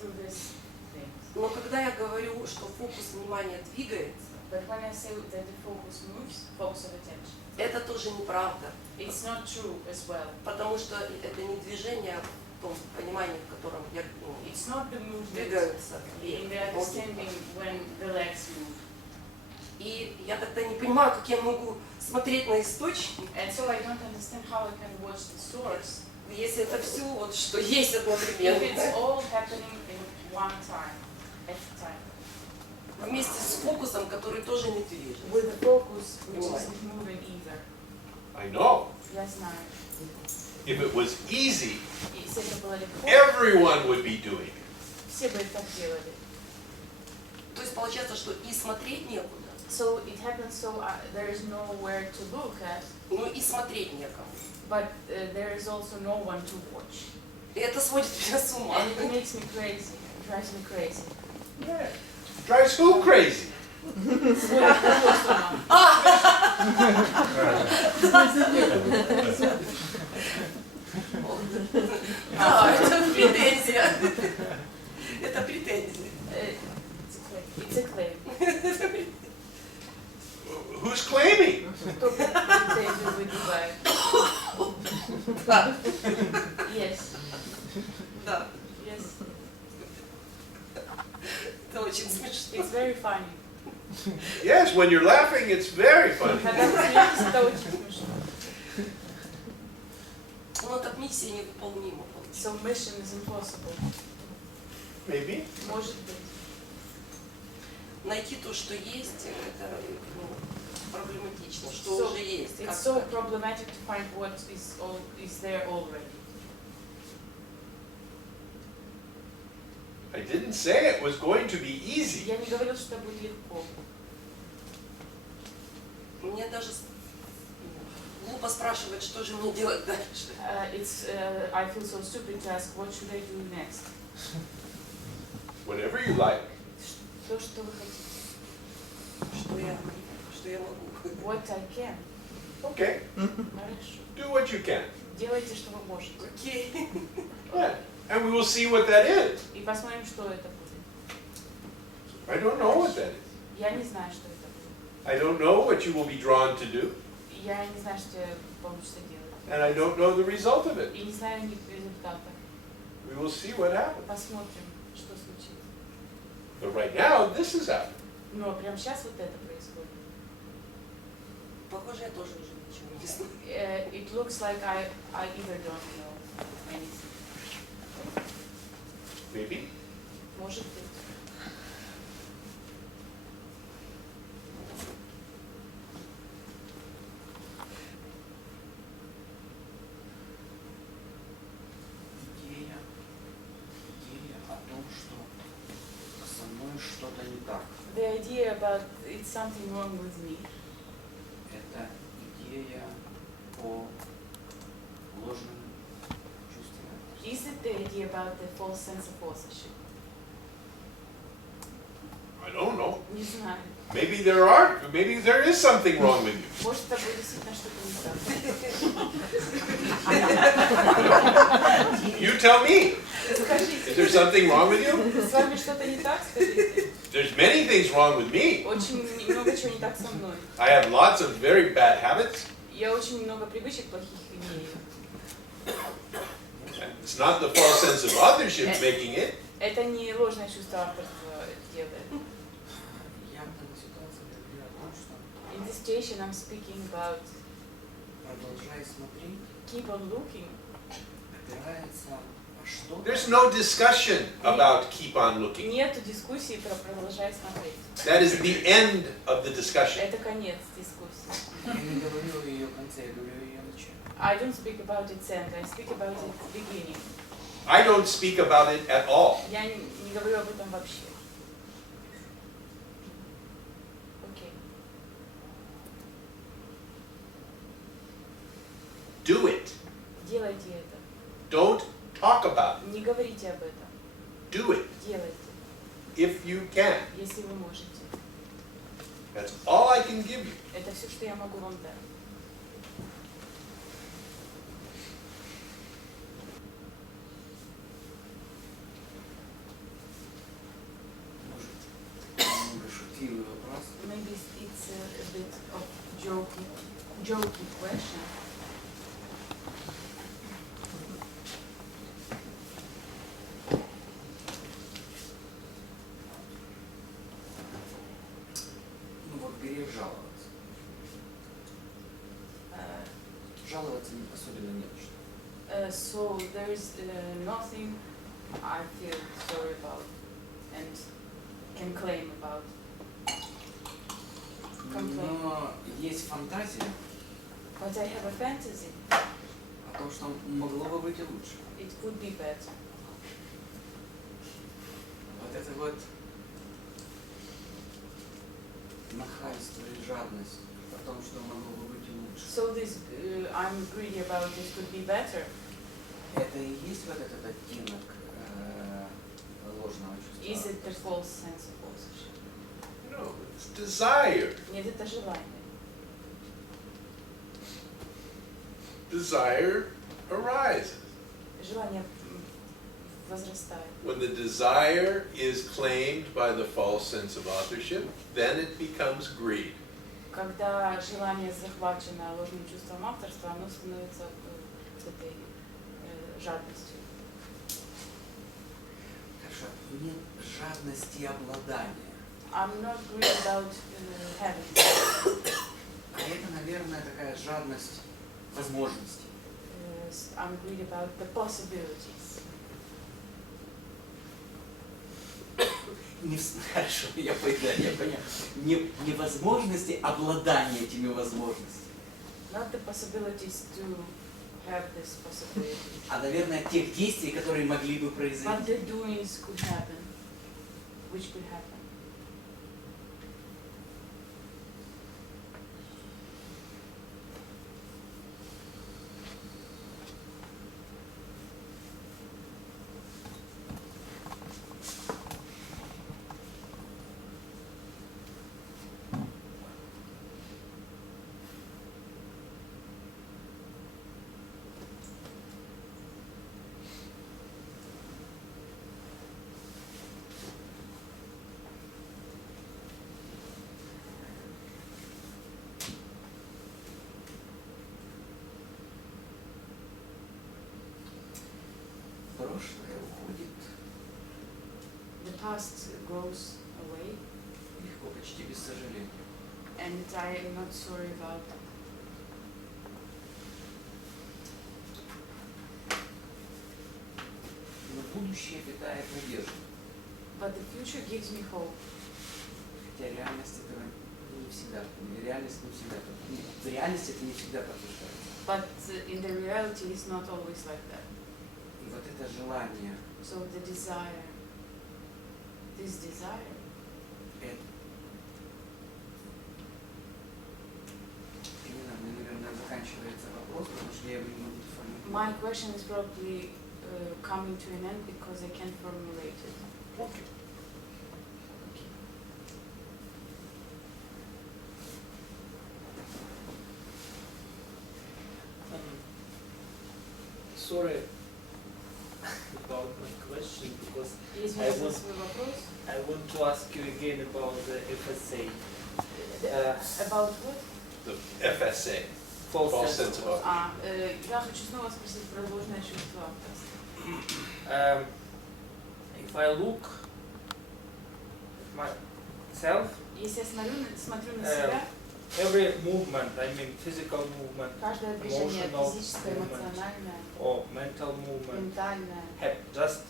through this thing. Но когда я говорю, что фокус внимания двигается, But when I say that the focus moves, focus of attention, это тоже неправда. it's not true as well. Потому что это не движение в том понимании, в котором я It's not the movement двигаются. in the understanding when the legs move. И я тогда не понимаю, как я могу смотреть на источник, And so I don't understand how I can watch the source если это все, вот, что есть if одновременно, it's all happening in one time, at a time. вместе с фокусом, который тоже не движется. With the focus which isn't moving either. I know. Я знаю. If it was easy, Если это было легко, everyone would be doing it. все бы это делали. То есть получается, что и смотреть некуда, So it happens so there is nowhere to look at, но и смотреть некому. but there is also no one to watch. И это сводит меня с ума. And it makes me crazy, drives me crazy. Yeah. Drives who crazy? Сводит кого с ума? Да, это претензия. Это претензия. It's a claim. Who's claiming? Кто претензию выдвигает? Да, Yes, да. yes. Это очень смешно. It's very funny. Yes, when you're laughing, it's very funny. Когда вы смеетесь, это очень смешно. Ну, так миссия невыполнима. So mission is impossible. Maybe. Может быть. Найти то, что есть, это проблематично, что So уже есть. it's Как so так? problematic to find what is there already. I didn't say it was going to be easy. Я не говорил, что это будет легко. Мне даже глупо спрашивать, что же мне делать дальше. I feel so stupid to ask, what should I do next? Whatever you like. То, что вы хотите. Что я могу. What I can. Okay. Хорошо. Do what you can. Делайте, что вы можете. Окей. Yeah. And we will see what that is. И посмотрим, что это будет. I don't know what that is. Я не знаю, что это будет. I don't know what you will be drawn to do. Я не знаю, что получится делать. And I don't know the result of it. И не знаю ни результата. We will see what happens. Посмотрим, что случится. But right now, this is happening. Но прямо сейчас вот это происходит. Похоже, я тоже уже ничего не знаю. It looks like I either don't know anything. Maybe. Может быть. Идея о том, что со мной что-то не так. The idea about it's something wrong with me. Это идея о ложном чувстве. Is it the idea about the false sense of authorship? I don't know. Не знаю. Maybe there is something wrong with you. Может, с тобой действительно что-то не так. You tell me. Скажите. Is there something wrong with you? С вами что-то не так, скажите? There's many things wrong with me. Очень много чего не так со мной. I have lots of very bad habits. Я очень много привычек плохих имею. It's not the false sense of authorship making it. Это не ложное чувство авторства делает. Я в данной ситуации говорю о том, что In this situation I'm speaking about продолжай смотреть, keep on looking. опирается о что-то. There's no discussion about keep on looking. Нету дискуссии про продолжай смотреть. That is the end of the discussion. Это конец дискуссии. Я не говорю о ее конце, я говорю о ее начале. I don't speak about its end, I speak about its beginning. I don't speak about it at all. Я не говорю об этом вообще. Окей. Do it. Делайте это. Don't talk about it. Не говорите об этом. Do it Делайте, if you can. если вы можете. That's all I can give you. Это все, что я могу вам дать. Может, немного шутливый вопрос. Maybe it's a bit of jokey question. Ну вот грех жаловаться. Жаловаться особенно нет что. So there's nothing I feel sorry about and can claim about. Complain. Но есть фантазия But I have a fantasy. о том, что могло бы быть и лучше. It could be better. Вот это вот нахальство и жадность о том, что могло бы быть и лучше. So this, I'm greedy about this could be better. Это и есть вот этот оттенок ложного чувства. Is it the false sense of authorship? No, it's desire. Нет, это желание. Desire arises. Желание возрастает. When the desire is claimed by the false sense of authorship, then it becomes greed. Когда желание захвачено ложным чувством авторства, оно становится этой жадностью. Хорошо. Нет жадности обладания. I'm not greedy about having. А это, наверное, такая жадность возможностей. I'm greedy about the possibilities. Хорошо, я понял. Не возможности обладания этими возможностями. Not the possibilities to have this possibility. А, наверное, тех действий, которые могли бы But произойти. the doings could happen, which could happen. Прошлое уходит The past goes away, легко, почти без сожаления. and I am not sorry about it. Но будущее питает надежду. But the future gives me hope. Хотя реальность этого не всегда. Реальность не всегда. В реальности это не всегда подтверждается. But in the reality, it's not always like that. И вот это желание, So the desire, this desire, это именно, наверное, заканчивается вопрос, потому что я его не могу формулировать. my question is probably coming to an end because I can't formulate it. Okay. Sorry about my question because Извините за свой вопрос. I want to ask you again about the FSA. About what? The FSA. false false sense sense of of authorship. Я хочу снова спросить про ложное чувство авторства. If I look at myself, Если я смотрю на себя, every movement, I mean physical movement, каждое движение emotional физическое, movement, эмоциональное, or mental movement, ментальное, just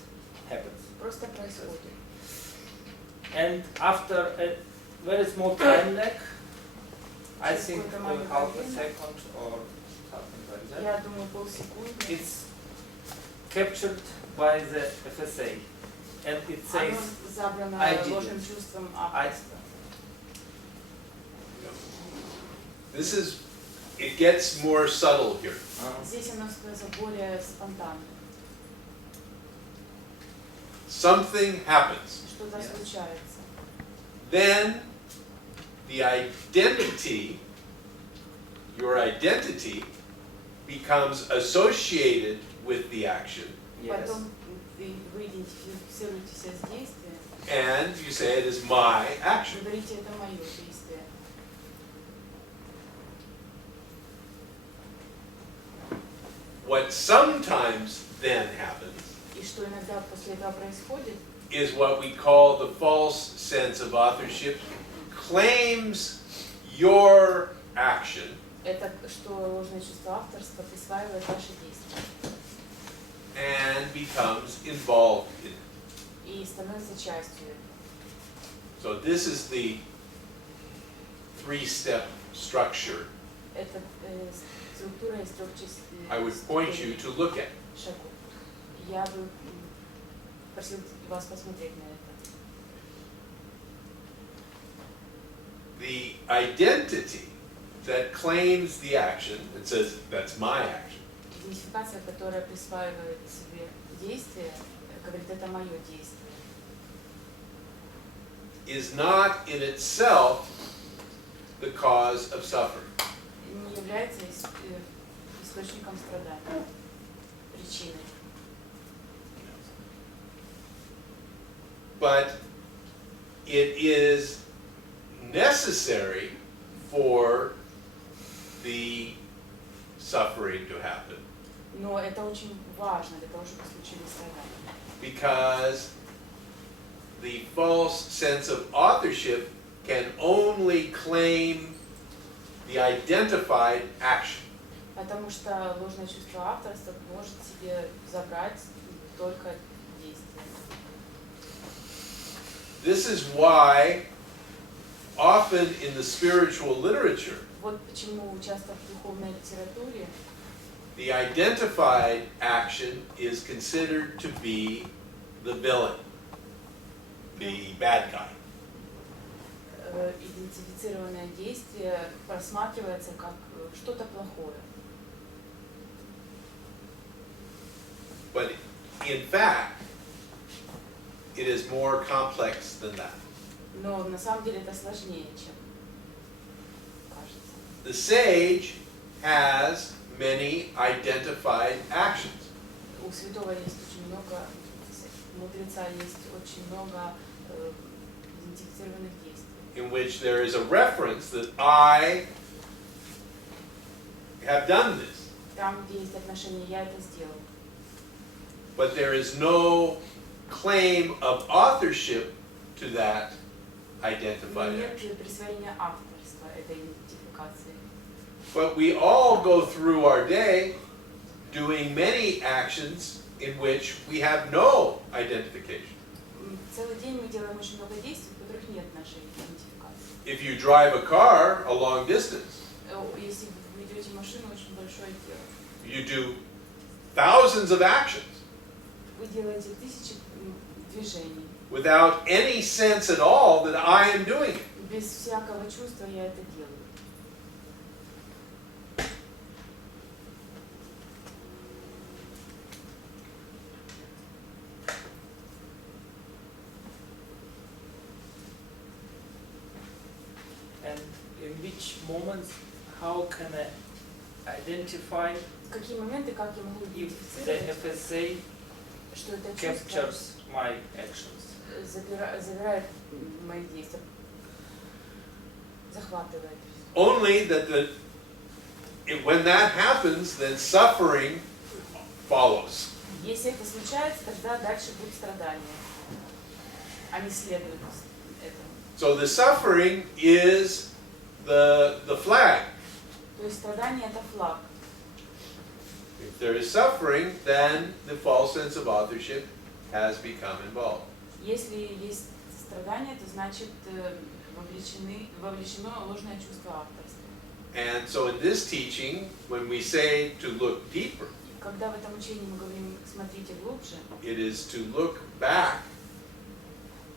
happens. просто происходит. And after a very small time lag, I Через think какое-то маленькое half a время, second or something like that, я думаю, полсекунды, it's captured by the FSA. And it says, оно забрано I did ложным it. чувством авторства. This is, it gets more subtle here. Здесь оно становится более спонтанным. Something happens. Что-то случается. Then the identity, your identity, becomes associated with the action, Потом вы идентифицируете себя с действием, and you say it is my action. говорите, это мое действие. What sometimes then happens И что иногда после этого происходит, is what we call the false sense of authorship, claims your action это что ложное чувство авторства присваивает ваши действия and becomes involved in it. и становится частью этого. So this is the three-step structure Это структура из трех I would point you to look at. шагов. Я бы просил вас посмотреть на это. The identity that claims the action, it says, that's my action, Идентификация, которая присваивает себе действие, говорит, это мое действие, is not in itself the cause of suffering. не является источником страдания, причиной. But it is necessary for the suffering to happen Но это очень важно для того, чтобы случились страдания. because the false sense of authorship can only claim the identified action. Потому что ложное чувство авторства может себе забрать только действие. This is why often in the spiritual literature, Вот почему часто в духовной литературе the identified action is considered to be the villain, the bad guy. Идентифицированное действие просматривается как что-то плохое. But in fact, it is more complex than that. Но на самом деле это сложнее, чем кажется. The sage has many identified actions. У святого есть очень много, у мудреца есть очень много идентифицированных действий, In which there is a reference that I have done this, там, где есть отношение «я это сделал». but there is no claim of authorship to that Но identified нет action. присвоения авторства этой идентификации. But we all go through our day doing many actions in which we have no identification. Целый день мы делаем очень много действий, в которых нет нашей идентификации. If you drive a car a long distance, Если вы ведете машину, очень большое дело. you do thousands of actions Вы делаете тысячи движений. without any sense at all that I am doing it. Без всякого чувства я это делаю. and in which moments, how can I identify В какие моменты, как я могу if the идентифицировать, FSA что это чувство captures my actions? забирает мои действия, захватывает. Only that the when that happens, then suffering follows. Если это случается, тогда дальше будет страдание. Они следуют этому. So the suffering is the flag. То есть страдание это флаг. If there is suffering, then the false sense of authorship has become involved. Если есть страдание, то значит вовлечено ложное чувство авторства. And so in this teaching, when we say to look deeper, Когда в этом учении мы говорим «смотрите глубже», it is to look back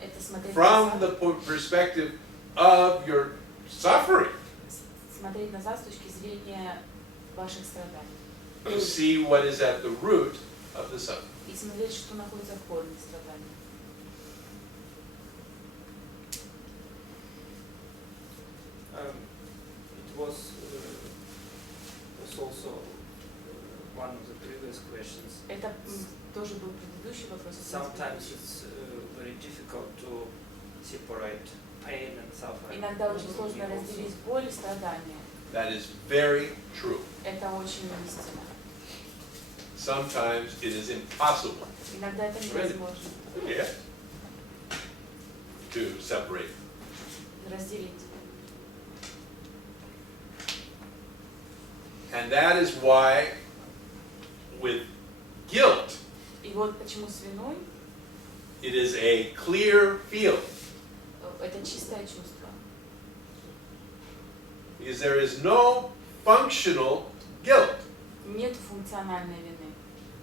это смотреть from назад, the perspective of your suffering, смотреть назад с точки зрения ваших страданий. to see what is at the root of the suffering. И смотреть, что находится в корне страдания. It was also one of the previous questions. Это тоже был предыдущий вопрос. Sometimes it's very difficult to separate pain and suffering. Иногда очень сложно разделить боль и страдания. That is very true. Это очень истинно. Sometimes it is impossible, Иногда это невозможно yeah, to separate. разделить. And that is why with guilt, И вот почему с виной it is a clear field. Это чистое чувство. Because there is no functional guilt. Нет функциональной вины.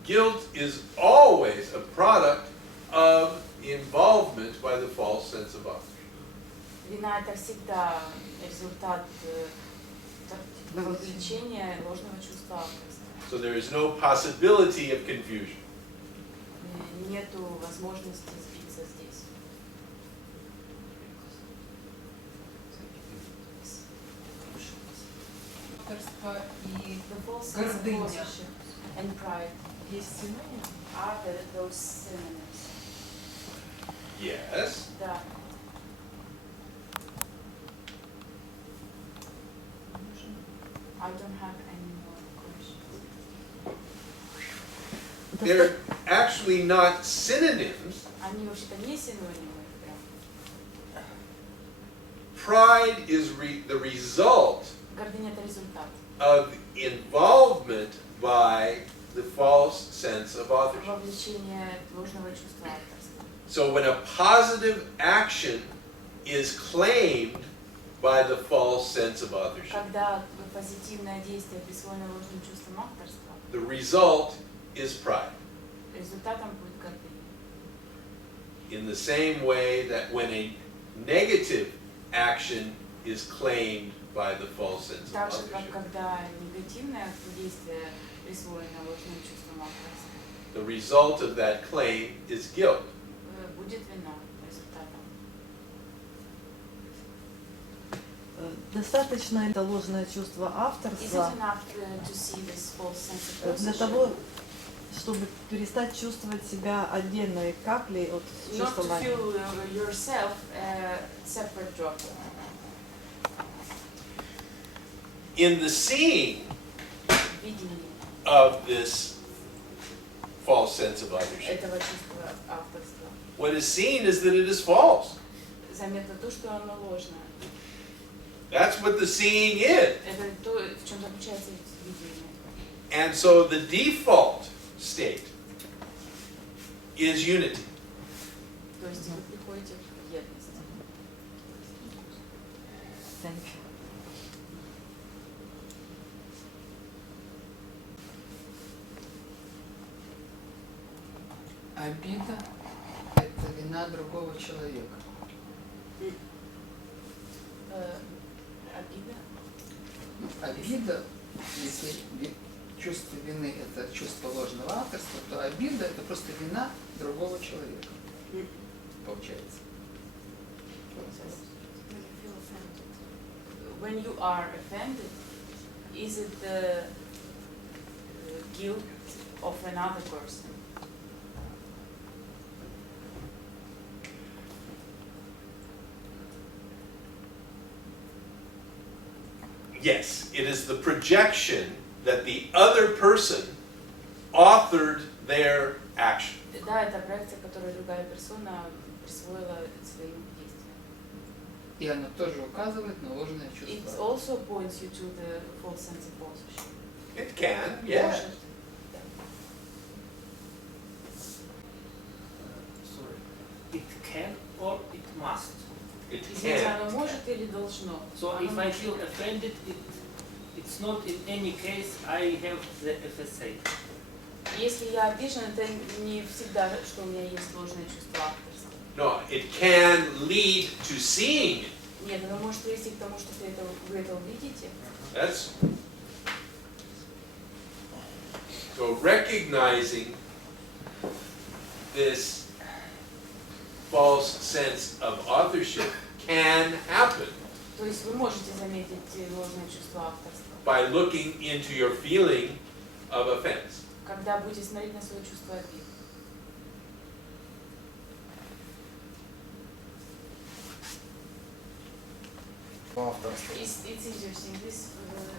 Guilt is always a product of involvement by the false sense of authorship. Вина это всегда результат вовлечения ложного чувства авторства. So there is no possibility of confusion. Нету возможности сбиться здесь. Авторство и The false sense of гордыня. authorship and pride. Есть синонимы? Are those synonyms? Yes. Да. I don't have any more questions. They're actually not synonyms. Они вообще-то не синонимы. Прям. Pride is the result Гордыня это результат. of involvement by the false sense of authorship. Вовлечение ложного чувства авторства. So when a positive action is claimed by the false sense of authorship, Когда позитивное действие присвоено ложным чувством авторства, the result is pride. результатом будет гордыня. In the same way that when a negative action is claimed by the false sense of Так же, как authorship, когда негативное действие присвоено ложным чувством авторства, the result of that claim is guilt. Будет вина результатом. Достаточно это ложное чувство Is it авторства enough to see this false sense of для authorship? того, чтобы перестать чувствовать себя отдельной каплей от Not to чувствования. feel yourself a separate drop. In the seeing Видение of this false sense of authorship, этого чувства авторства. what is seen is that it is false. Заметно то, что оно ложное. That's what the seeing is. Это то, в чем заключается видение. And so the default state is unity. То есть вы приходите к едности. Thank you. Обида – это вина другого человека. Обида? Обида, если чувство вины – это чувство ложного авторства, то обида – это просто вина другого человека. Получается. When you are offended, is it the guilt of another person? Yes, it is the projection that the other person authored their action. Да, это проекция, которую другая персона присвоила своим действиям. И оно тоже указывает на ложное чувство. It also points you to the false sense of authorship. It can, yeah. Может, да. Sorry. It can or it must. It Извините, can. оно может или должно? So Оно if I может. feel offended, it's not in any case I have the FSA. Если я обижен, это не всегда, что у меня есть ложное чувство авторства. No, it can lead to seeing it. Нет, оно может привести к тому, что вы это увидите. That's so recognizing this false sense of authorship can happen То есть вы можете заметить ложное чувство авторства, by looking into your feeling of offense. когда будете смотреть на свое чувство обиды. Авторство. It's interesting, this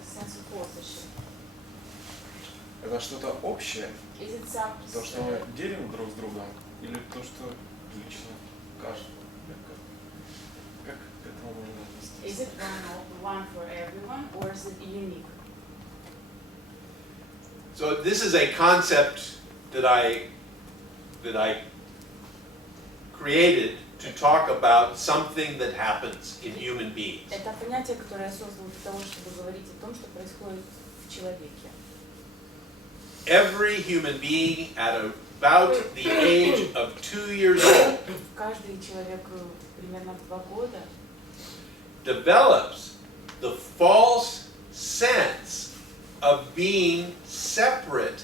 sense of authorship. Это что-то общее, Is it some, то, что мы делим друг с другом, или то, что лично каждому? Как к этому можно отнестись? is it one for everyone or is it unique? So this is a concept that I created to talk about something that happens in human beings. Это понятие, которое я создал для того, чтобы говорить о том, что происходит в человеке. Every human being at about the age of 2 years old Каждый человек примерно в 2 года develops the false sense of being separate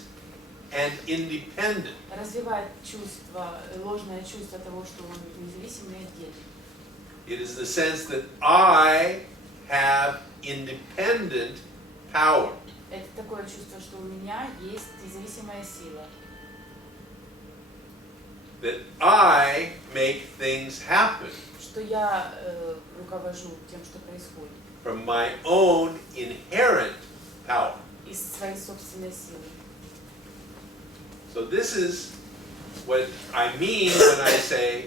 and independent. развивает чувство, ложное чувство того, что он независимый и отдельный. It is the sense that I have independent power. Это такое чувство, что у меня есть независимая сила. That I make things happen Что я руковожу тем, что происходит. from my own inherent power. Из своей собственной силы. So this is what I mean when I say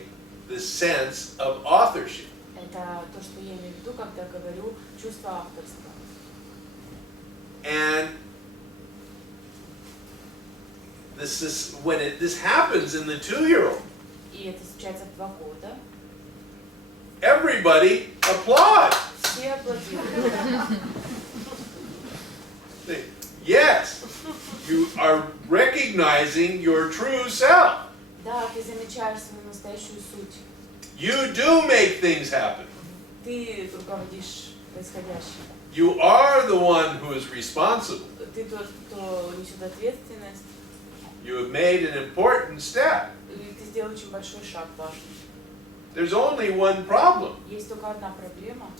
the sense of authorship. Это то, что я имею в виду, когда говорю чувство авторства. And this is when this happens in the 2-year-old. И это случается в 2 года. Everybody applauds. Все аплодируют. Yes, you are recognizing your true self. Да, ты замечаешь свою настоящую суть. You do make things happen. Ты руководишь происходящим. You are the one who is responsible. Ты тот, кто несет ответственность. You have made an important step. И ты сделал очень большой шаг важный. There's only one problem. Есть только одна проблема.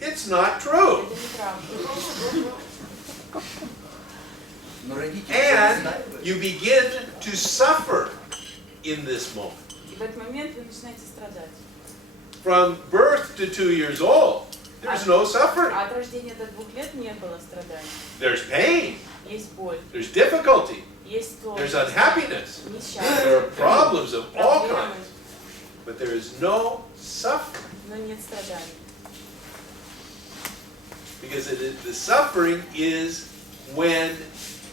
It's not true. Это неправда. Но родители And настаивают. you begin to suffer in this moment. И в этот момент вы начинаете страдать. From birth to 2 years old, there's no suffering. А от рождения до 2 лет не было страданий. There's pain. Есть боль. There's difficulty. Есть то. There's unhappiness. Несчастье. There are problems of all Проблемы, kinds. But there is no suffering. но нет страданий. Because the suffering is when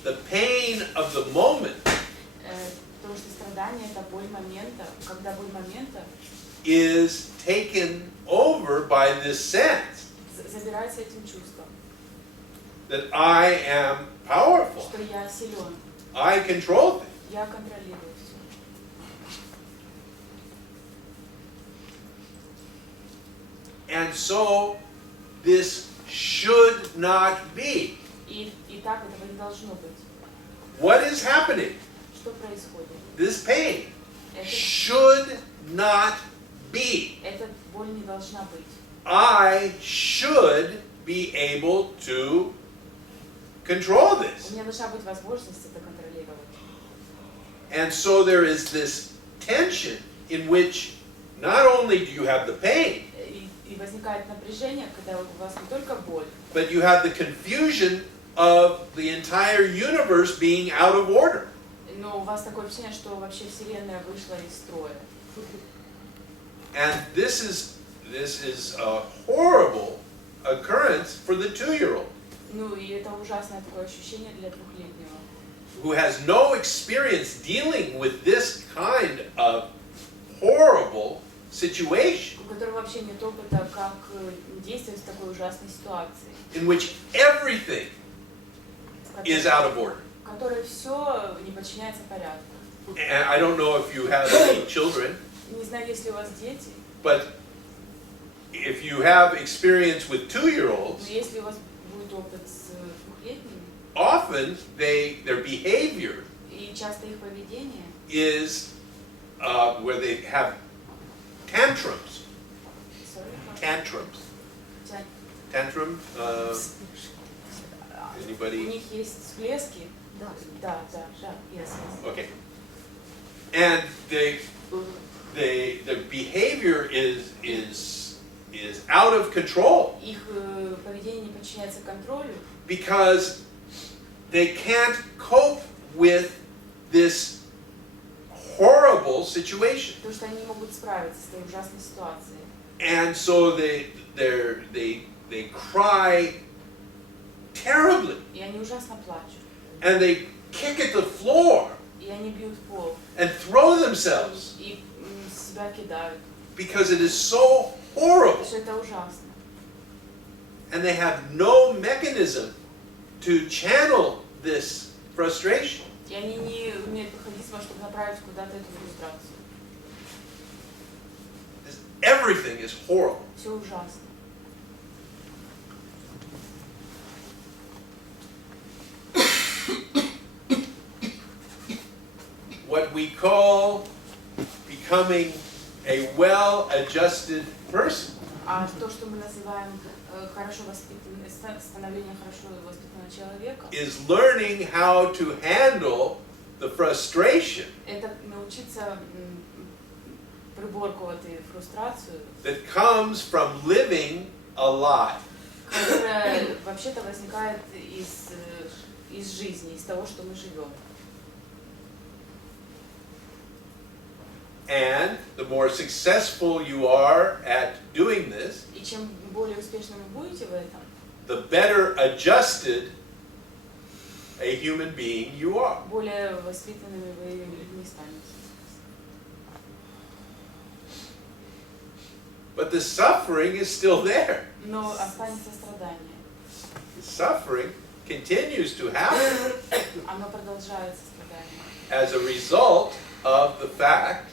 the pain of the moment Потому что страдание — это боль момента. Когда боль момента is taken over by this sense забирается этим чувством, that I am powerful. что я силен, I control things. я контролирую все. And so this should not be. И так этого не должно быть. What is happening? Что происходит? This pain Это, should not be. эта боль не должна быть. I should be able to control У this. меня должна быть возможность это контролировать. And so there is this tension in which not only do you have the pain, И И возникает напряжение, когда у вас не только боль, but you have the confusion of the entire universe being out of order. но у вас такое ощущение, что вообще Вселенная вышла из строя. And this is a horrible occurrence for the 2-year-old Ну и это ужасное такое ощущение для двухлетнего, who has no experience dealing with this kind of horrible situation у которого вообще нет опыта, как действовать в такой ужасной ситуации, in which everything is out of order. в которой все не подчиняется порядку. And I don't know if you have any children, Не знаю, есть ли у вас дети, but if you have experience with но 2-year-olds, если у вас будет опыт с двухлетними, often their behavior и часто их поведение, is where they have tantrums. Tantrums. Tantrum. у Anybody? них есть всплески. Да, yes. Okay. And the behavior is out of control Их поведение не подчиняется контролю, because they can't cope with this horrible situation. потому что они не могут справиться с этой ужасной ситуацией. And so they cry terribly, И они ужасно плачут. and they kick at the floor И они бьют пол. and throw themselves И себя кидают. because it is so horrible, Потому что это ужасно. and they have no mechanism to channel this frustration. И они не умеют механизма, чтобы направить куда-то эту фрустрацию. Everything is horrible. Все ужасно. What we call becoming a well-adjusted person А то, что мы называем хорошо воспитанным, становление хорошо воспитанного человека, is learning how to handle the frustration это научиться приборку этой фрустрацию, that comes from living a lie. которая вообще-то возникает из жизни, из того, что мы живем. And the more successful you are at doing this, И чем более успешным вы будете в этом, the better adjusted a human being you are. более воспитанными вы людьми станете. But the suffering is still there. Но останется страдание. The suffering continues to happen Оно продолжается, страдание. as a result of the fact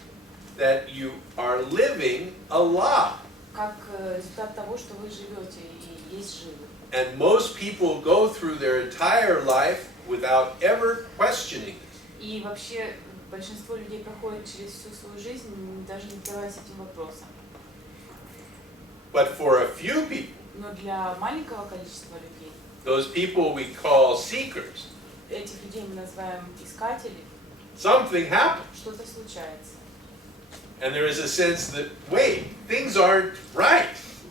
that you are living a lie. Как результат того, что вы живете и есть живы. And most people go through their entire life without ever questioning this. И вообще большинство людей проходит через всю свою жизнь, даже не задаваясь этим вопросом. But for a few people, Но для маленького количества людей, those people we call seekers, этих людей мы называем искатели, something happens. что-то случается. And there is a sense that, wait, things aren't right.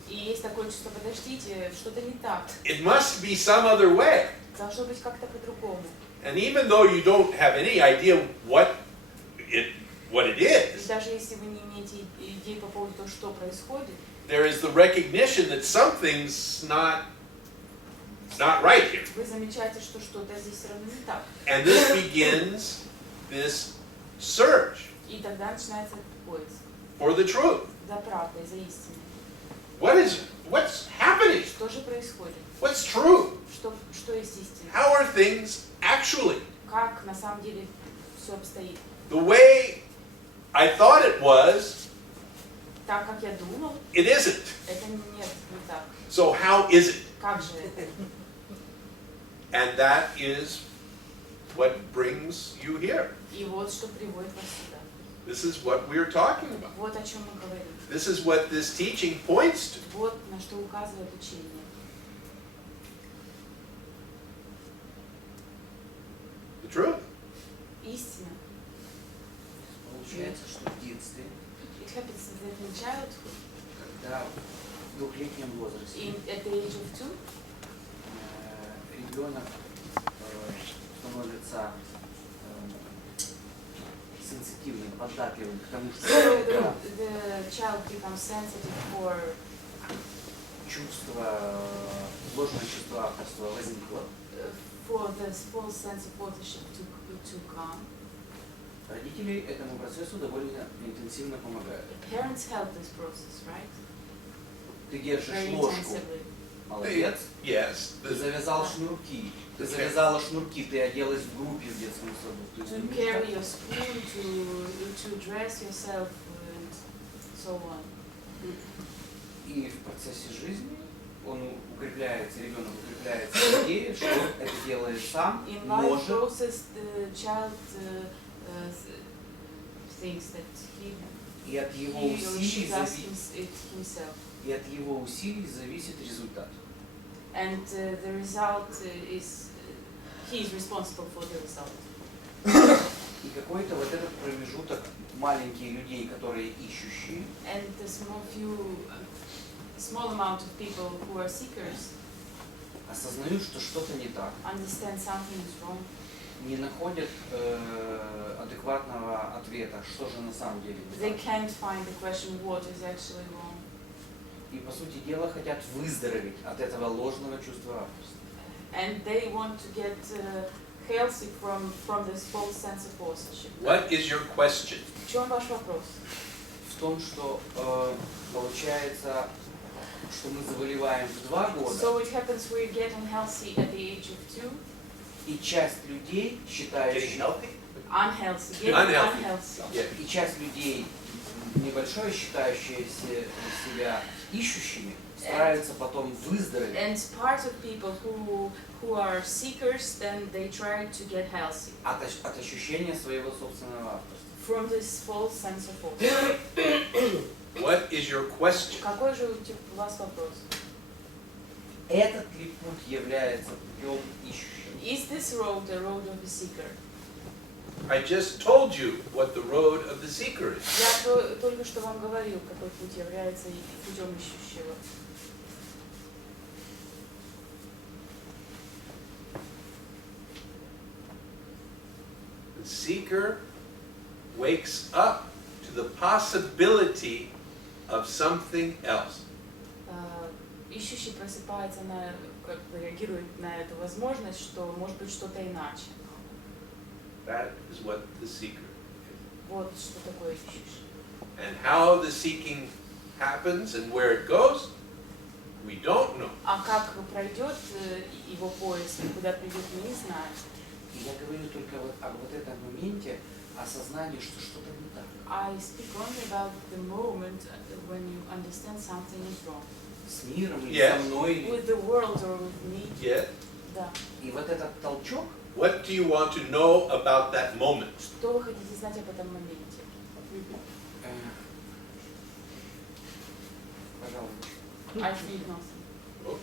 И есть такое чувство, подождите, что-то не так. It must be some other way. Должно быть как-то по-другому. And even though you don't have any idea what it И is, даже если вы не имеете идеи по поводу того, что происходит, there is the recognition that something's not right here. вы замечаете, что что-то здесь все равно не так. And this begins this search И тогда начинается этот поиск for the truth. за правдой, за истиной. What's happening? Что же происходит? What's true? Что есть истина? How are things actually? Как на самом деле все обстоит? The way I thought it was, Так, как я думал, it isn't. это нет, не так. So how is it? Как же это? And that is what brings you here. И вот что приводит вас сюда. This is what we're talking about. Вот о чем мы говорим. This is what this teaching points to. Вот на что указывает учение. The truth. Истина. Получается, что в детстве, It happens in childhood. когда В двухлетнем возрасте at the age of 2, ребенок становится сенситивным, податливым к тому, что so это the child becomes sensitive for чувство, ложное чувство авторства возникло. this false sense of authorship to come. Родители этому процессу довольно интенсивно помогают. Parents help this process, right? Ты держишь Very ложку, intensively. молодец. Yes. Ты завязал шнурки. Ты завязала шнурки, ты оделась в группе в детском саду. То есть, To carry your spoon, to dress yourself, and so on. и в процессе жизни он укрепляется, ребенок укрепляется в идее, что он это делает сам, In life может, process, the child thinks that и от его he or she усилий does зависит, it himself. и от его усилий зависит результат. And the result is, he is responsible for the result. И какой-то вот этот промежуток маленькие людей, которые ищущие, And the small amount of people who are seekers осознают, что что-то не так, understand something is wrong. не находят адекватного ответа, что же на самом деле не They так. can't find the question what is actually wrong. И по сути дела хотят выздороветь от этого ложного чувства авторства. And they want to get healthy from this false sense of authorship. What is your question? В чем ваш вопрос? В том, что получается, что мы заболеваем в 2 года, So it happens we're getting healthy at the age of 2, и часть людей, Getting считающих, healthy? unhealthy, getting Unhealthy. unhealthy. Yeah. и часть людей, небольшое считающиеся себя ищущими, стараются потом выздороветь And part of people who are seekers, then they try to get healthy от ощущения своего собственного авторства. from this false sense of authorship. What is your question? Какой же у вас вопрос? Этот ли путь является путем ищущего? Is this road the road of the seeker? I just told you what the road of the seeker is. Я только что вам говорил, какой путь является путем ищущего. The seeker wakes up to the possibility of something else. Ищущий просыпается как бы реагирует на эту возможность, что может быть что-то иначе. That is what the seeker is. Вот что такое ищущий. And how the seeking happens and where it goes, we don't know. А как пройдет его поиск, куда придет, мы не знаем. И я говорю только вот об вот этом моменте осознания, что что-то не так. I speak only about the moment when you understand something is wrong. С миром или Yes. со мной. Или... With the world or with me. Yet, Да. И вот этот толчок, what do you want to know about that moment? Что вы хотите знать об этом моменте? пожалуйста. I think nothing.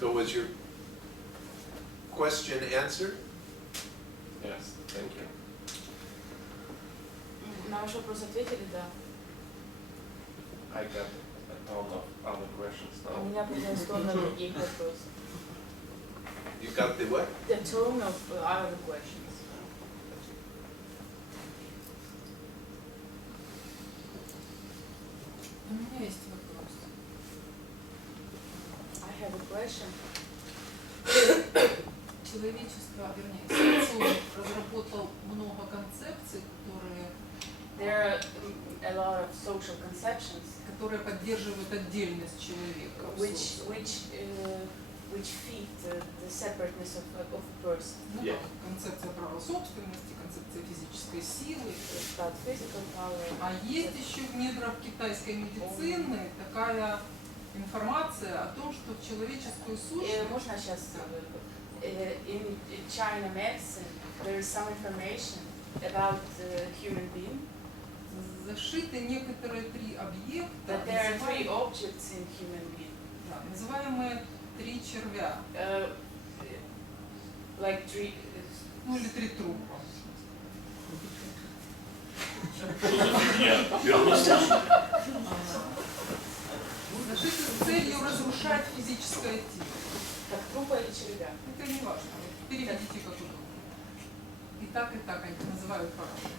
So was your question answered? Yes, thank you. На ваш вопрос ответили, да. I got a ton of other questions У now. меня появилась тонна других вопросов. You got the what? The tone of other questions. У меня есть вопрос. I have a question. Человечество, вернее, Сатсанг разработал много концепций, There are a lot of social conceptions которые поддерживают отдельность человека. which feed the separateness of a person. Ну, Yeah. концепция права собственности, концепция физической силы. About physical power. А есть еще в недрах китайской медицины такая информация о том, что в человеческую сущность... Можно сейчас? In China medicine, there is some information about the human being. Зашиты некоторые 3 объекта, That there are 3 objects in human being. да, называемые 3 червя. Like 3, Ну или 3 трупа. Зашить с целью разрушать физическое тело. Как трупа или червя? Это не важно. Переведите как удобно. И так они называют по-разному.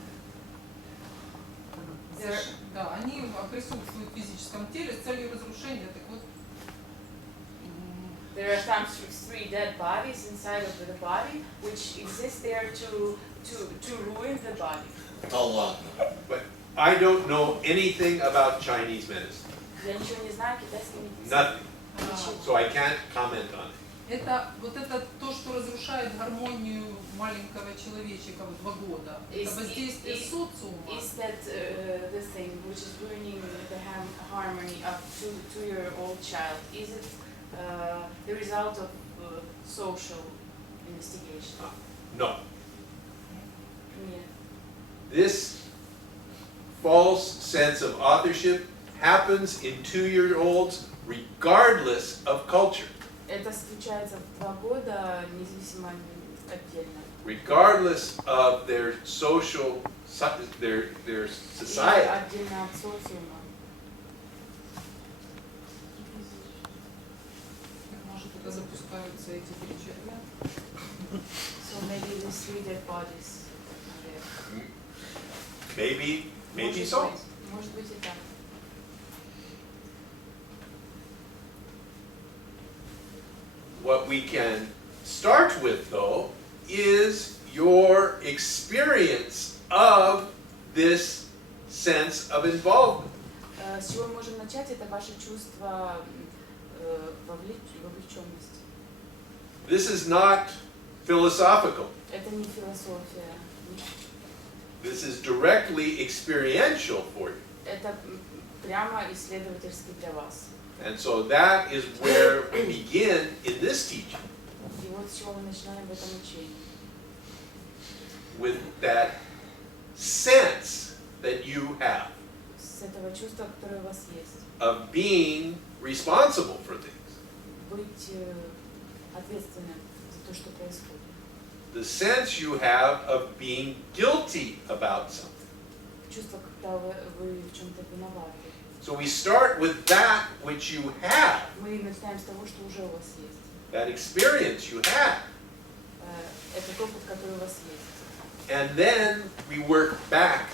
Да, они присутствуют в физическом теле с целью разрушения. Так вот. There are sometimes 3 dead bodies inside of the body, which exist there to ruin the body. But I don't know anything about Chinese medicine. Я ничего не знаю о китайской медицине. Nothing. So I can't comment on it. Это то, что разрушает гармонию маленького человечика в 2 года. Это воздействие социума. Is that the thing which is ruining the harmony of 2-year-old child? Is it the result of social investigation? No. Нет. This false sense of authorship happens in 2-year-olds regardless of culture. Это случается в 2 года, независимо отдельно. Regardless of their social, their society. Отдельно от социума. Может, это запускаются эти 3 червя? So maybe the 3 dead bodies are there. Maybe so. Может быть и так. What we can start with, though, is your experience of this sense of involvement. С чего мы можем начать? Это ваше чувство вовлеченности. This is not philosophical. Это не философия. This is directly experiential for you. Это прямо исследовательски для вас. And so that is where we begin in this teaching. И вот с чего мы начинаем в этом учении. With that sense that you have С этого чувства, которое у вас есть. of being responsible for things. Быть ответственным за то, что происходит. The sense you have of being guilty about something. Чувство, когда вы в чем-то виноваты. So we start with that which you have, Мы начинаем с того, что уже у вас есть. that experience you have. Этот опыт, который у вас есть. And then we work back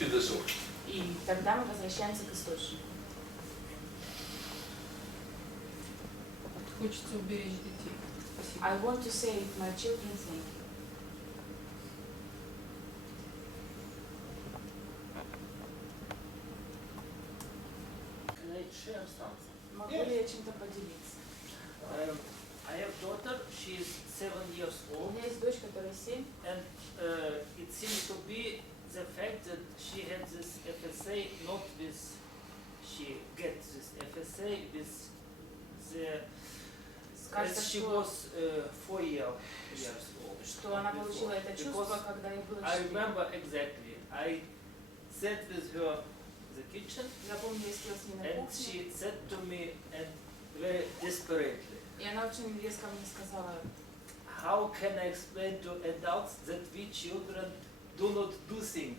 to the source. И тогда мы возвращаемся к источнику. Хочется уберечь детей. Спасибо. I want to save my children, thank you. Can I share something? Могу ли я чем-то поделиться? I have daughter, she is 7 years У old, меня есть дочь, которая 7, and it seems to be the fact that she had this FSA not with, she gets this FSA with the, кажется, as she что, was 4 years old. что она получила это чувство, Because когда ей было I 4. remember exactly, I sat with her in the kitchen, Я помню, я сидела с ней на and кухне, she said to me, and very desperately, и она очень резко мне сказала, how can I explain to adults that we children do not do things?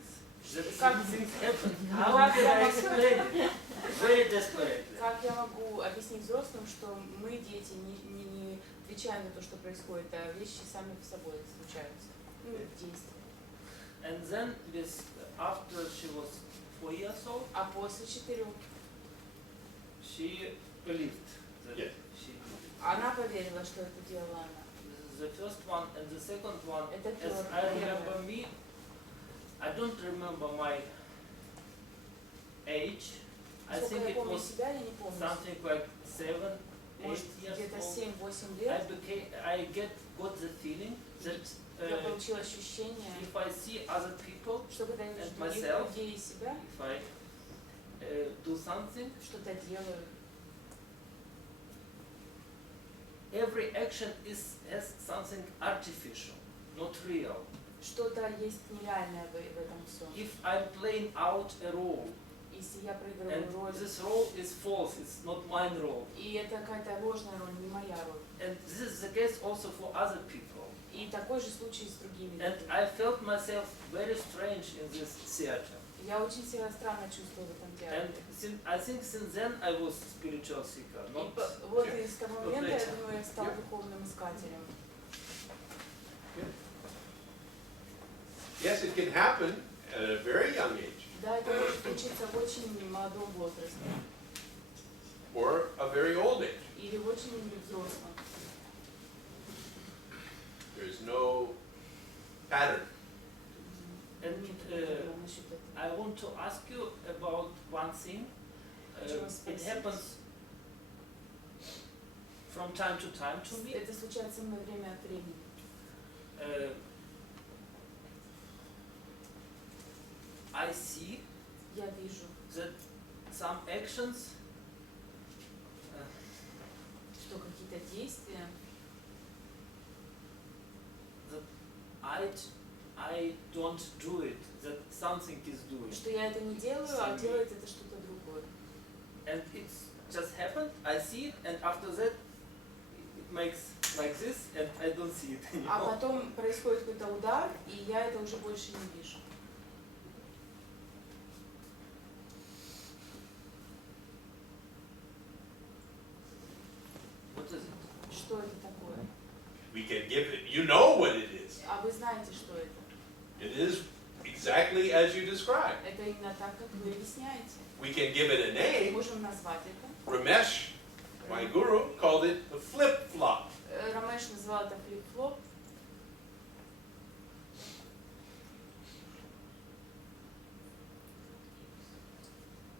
That things happen. How can I explain it? Very desperately. как я могу объяснить взрослым, что мы, дети, не отвечаем за то, что происходит, а вещи сами по собой случаются. Ну, действия. And then after she was 4 years old, А после 4 she believed that Yes. she did it. она поверила, что это делала она. The first one and the second one, Это as I remember me, I don't remember my age. I Сколько think я it помню was себя, я не помню. something like 7, 8 Может, years где-то old. 7-8 лет. I got the feeling that Я получила ощущение, if I see other people, что когда я вижу and других myself, людей и себя, if I do something, что-то делаю, every action has something artificial, not real. что-то есть нереальное в этом всем. If I'm playing out a role, Если я проигрываю and роль, this role is false, it's not mine role. и это какая-то ложная роль, не моя роль. And this is the case also for other people. И такой же случай с другими And людьми. I felt myself very strange in this theater. Я очень себя странно чувствую в этом And театре. I think since then I was spiritual seeker. Not Вот и с того момента, я later. думаю, я стал духовным искателем. Yes, it can happen at a very young age, Да, это может случиться в очень молодом возрасте. or a very old age. Или в очень взрослом. There's no pattern. And I want to ask you about one thing. It happens from time to time to me. Это случается со мной время от времени. I see Я вижу, that some actions что какие-то действия, that I don't do it, that something is doing. что я это не делаю, а делает это что-то другое. And it's just happened, I see it, and after that it makes like this, and I don't see it anymore. А потом происходит какой-то удар, и я это уже больше не вижу. What is it? Что это такое? We can give it, you know what it is. А вы знаете, что это? It is exactly as you described. Это именно так, как вы объясняете. We can give it a name. Можем назвать это. Ramesh, my guru, called it the flip-flop. Рамеш называл это флип-флоп.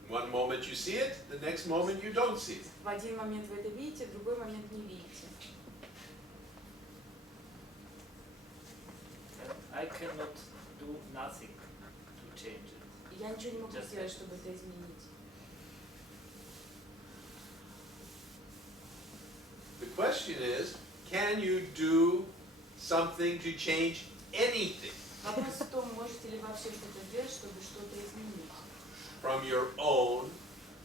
One moment you see it, the next moment you don't see it. В один момент вы это видите, в другой момент не видите. And I cannot do nothing to change it. Я ничего не могу Just сделать, чтобы это изменить. The question is, can you do something to change anything Вопрос в том, можете ли вообще что-то сделать, чтобы что-то изменить from your own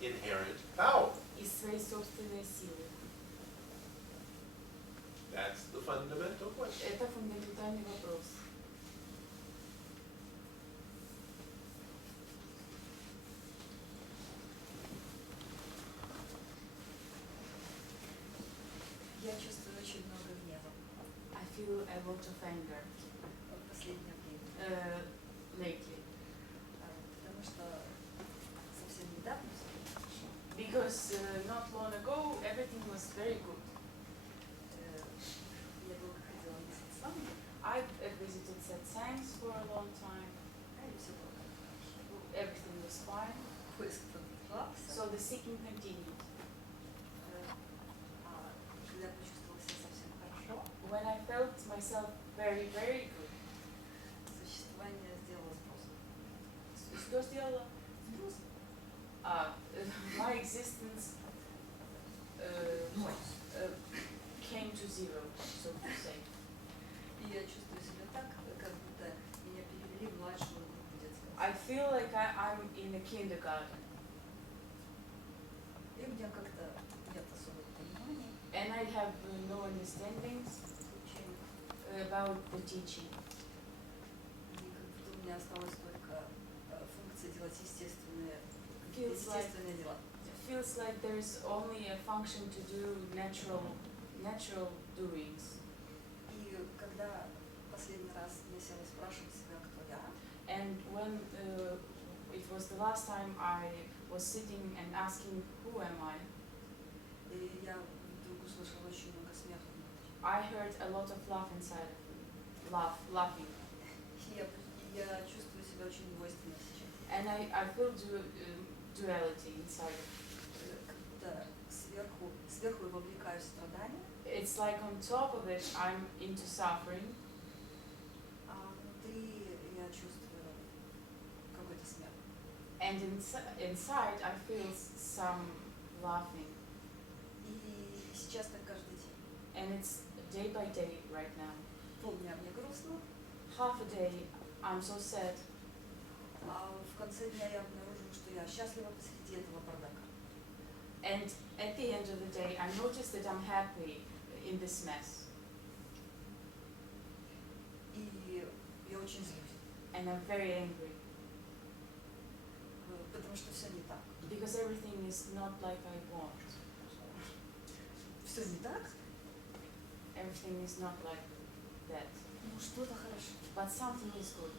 inherent power? из своей собственной силы. That's the fundamental question. Это фундаментальный вопрос. Я чувствую очень много гнева I feel a lot of anger в последнее время. Lately. Потому что совсем недавно Because not long ago everything was very good. я долго ходила на сатсанг, I visited Satsangs for a long time. и все было хорошо. Everything was fine. Поиск продолжался. So the seeking continued. Когда я почувствовала себя совсем хорошо, When I felt myself very, very good. существование сделало спрос. Что сделала? My existence came to zero, so to say. И я чувствую себя так, как будто меня перевели в младшую группу детского I сада. feel like I'm in a kindergarten. И у меня как-то нет особого понимания And I have no understandings учения. about the teaching. И как будто у меня осталось только функция делать естественные дела. Feels like there's only a function to do natural doings. И когда последний раз я села спрашивать себя, кто я, And when it was the last time I was sitting and asking, who am I? и я вдруг услышала очень много смеха внутри. I heard a lot of laugh inside, laughing. И я чувствую себя очень двойственно сейчас. And I feel duality inside. Как будто сверху я вовлекаюсь в страдания, It's like on top of it, I'm into suffering, а внутри я чувствую какой-то смех. and inside I feel some laughing. И сейчас так каждый день. And it's day by day right now. Полдня мне грустно, Half a day I'm so sad, а в конце дня я обнаруживаю, что я счастлива посреди этого бардака. and at the end of the day I notice that I'm happy in this mess. очень злюсь. And I'm very angry. Потому что все не так. Because everything is not like I want. Все не так? Everything is not like that. Ну что-то хорошо. But something is good.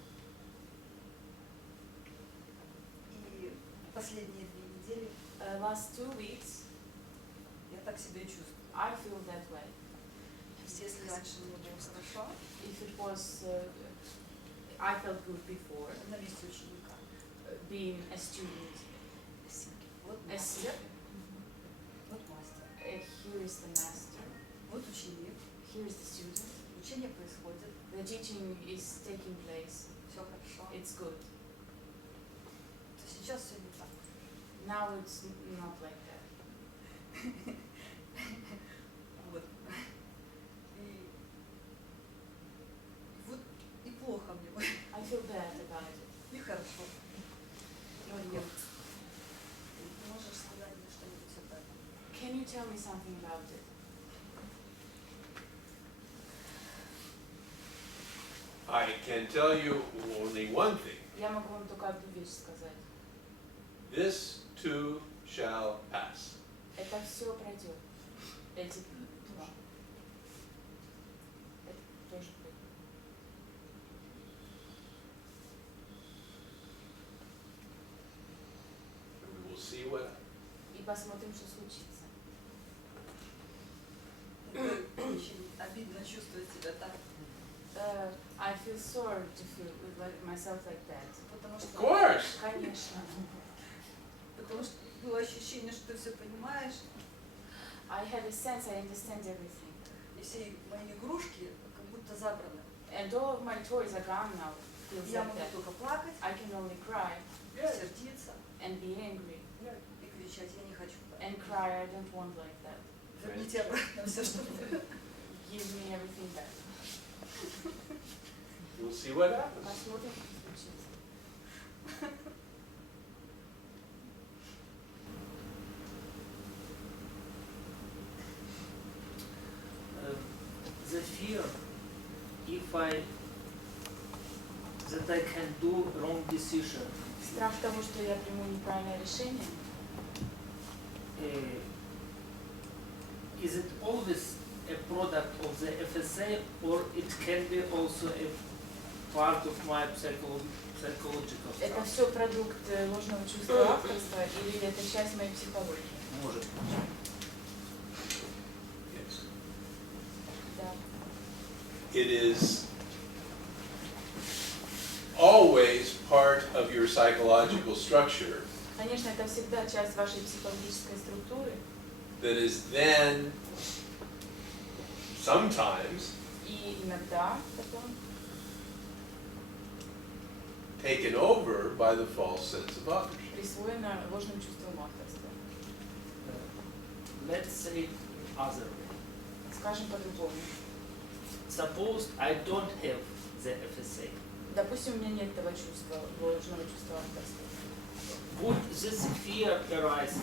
И последние 2 недели Last 2 weeks, я так себя и чувствую. I feel that way. Если раньше мне было хорошо, If it was, I felt good before, на месте ученика. Being a student. Вот A мастер. student. Вот мастер. Here is the master. Вот ученик. Here is the student. Учение происходит. The teaching is taking place. Все хорошо. It's good. То сейчас все не так. Now it's not like that. Вот. И вот и плохо мне. I feel bad about it. И хорошо. Но нет. Ты можешь сказать мне что-нибудь об этом? Can you tell me something about it? I can tell you only one thing. Я могу вам только одну вещь сказать. This too shall pass. Это все пройдет. Эти два. Это тоже пройдет. And we will see what И посмотрим, что случится. Очень обидно чувствовать себя так. I feel sorry to feel like myself like that. Потому что, Of course. Конечно. потому что было ощущение, что ты все понимаешь, I had a sense I understand everything. и все мои игрушки как будто забраны. And all of my toys are gone now. Feels Я like могу that. только плакать, I can only cry сердиться and be angry и кричать, я не хочу так. and cry. I don't want like that. Верните обратно все, что было. Give me everything back. we'll see what happens. Посмотрим, что случится. The fear that I can do wrong decision. Страх того, что я приму неправильное решение. Is it always a product of the FSA, or it can be also a part of my psychological Это stuff? все продукт ложного чувства авторства или это часть моей психологии? Может. Yes. Да. It is always part of your psychological structure Конечно, это всегда часть вашей психологической структуры. that is then sometimes И иногда потом taken over by the false sense of authorship. присвоено ложным чувством авторства. Let's say it other way. Скажем по-другому. Suppose I don't have the FSA. Допустим, у меня нет этого чувства, ложного чувства авторства. Would this fear arise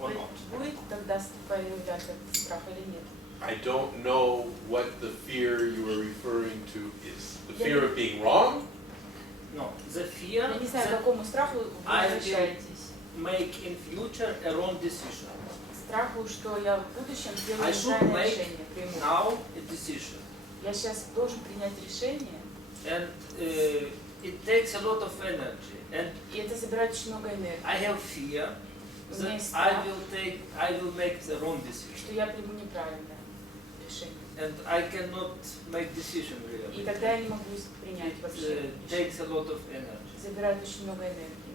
or not? Будет тогда появляться этот страх или нет? I don't know what the fear you are referring to is. The fear of being wrong? No, the fear Я не знаю, к that какому страху вы I will обращаетесь. make in future a wrong decision. Страху, что я в будущем сделаю I should неправильное make решение, приму. now a decision. Я сейчас должен принять решение, And it takes a lot of energy. And и это забирает очень много энергии. I have fear У меня that есть I страх, will make the wrong decision. что я приму неправильное решение. And I cannot make decision И really. тогда я не могу принять It вообще. takes a lot of energy. Забирает очень много энергии.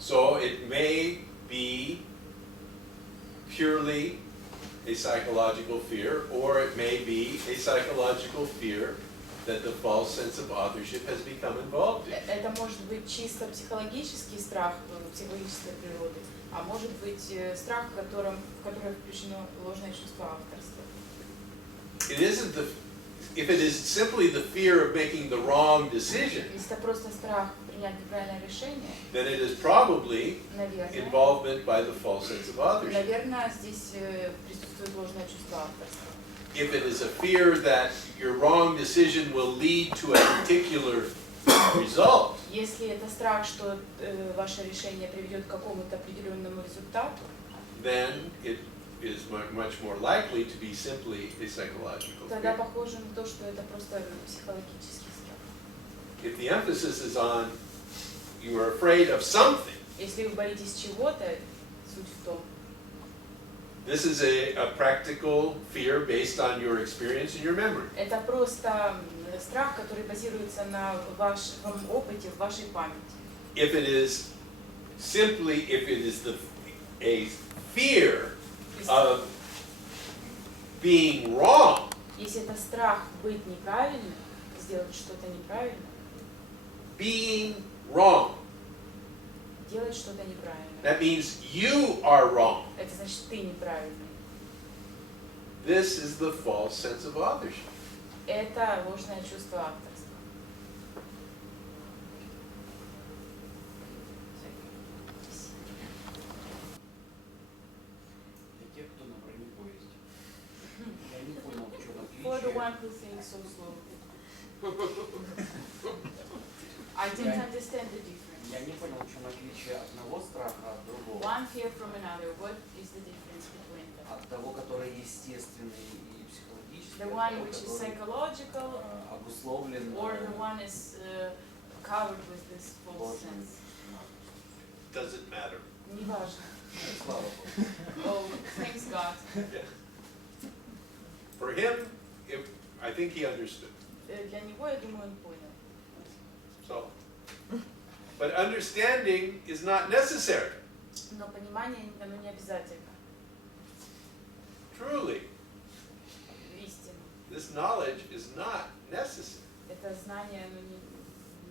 So it may be purely a psychological fear, or it may be a psychological fear that the false sense of authorship has become involved in. Это может быть чисто психологический страх, психологической природы, а может быть страх, в который включено ложное чувство авторства. It isn't if it is simply the fear of making the wrong decision, Если это просто страх принять неправильное решение, then it is probably наверное, involvement by the false sense of authorship. наверное, здесь присутствует ложное чувство авторства. if it is a fear that your wrong decision will lead to a particular result, Если это страх, что ваше решение приведет к какому-то определенному результату, then it is much more likely to be simply a psychological тогда fear. похоже на то, что это просто психологический страх. If the emphasis is on you are afraid of something, Если вы боитесь чего-то, суть в том, this is a practical fear based on your experience and your memory. это просто страх, который базируется на вашем опыте, в вашей памяти. If it is a fear of being wrong, Если это страх быть неправильным, сделать что-то неправильно, being wrong, делать что-то неправильно, that means you are wrong. это значит ты неправильный. This is the false sense of authorship. Это ложное чувство авторства. Для тех, кто на бронепоезде. Я не понял, в чем For the отличие. one who thinks so slowly. I didn't understand the difference. Я не понял, в чем отличие одного страха от другого. One fear from another. What is the difference between them? От того, который естественный и психологический, The от one того, which is который, psychological, обусловлен or the one is covered with this false ложным. sense. Doesn't matter. Неважно. Слава Богу. Oh, thanks God. For him, I think he understood. Для него, я думаю, он понял. So, but understanding is not necessary. Но понимание, оно не обязательно. Truly, Истина. this knowledge is not necessary. Это знание, оно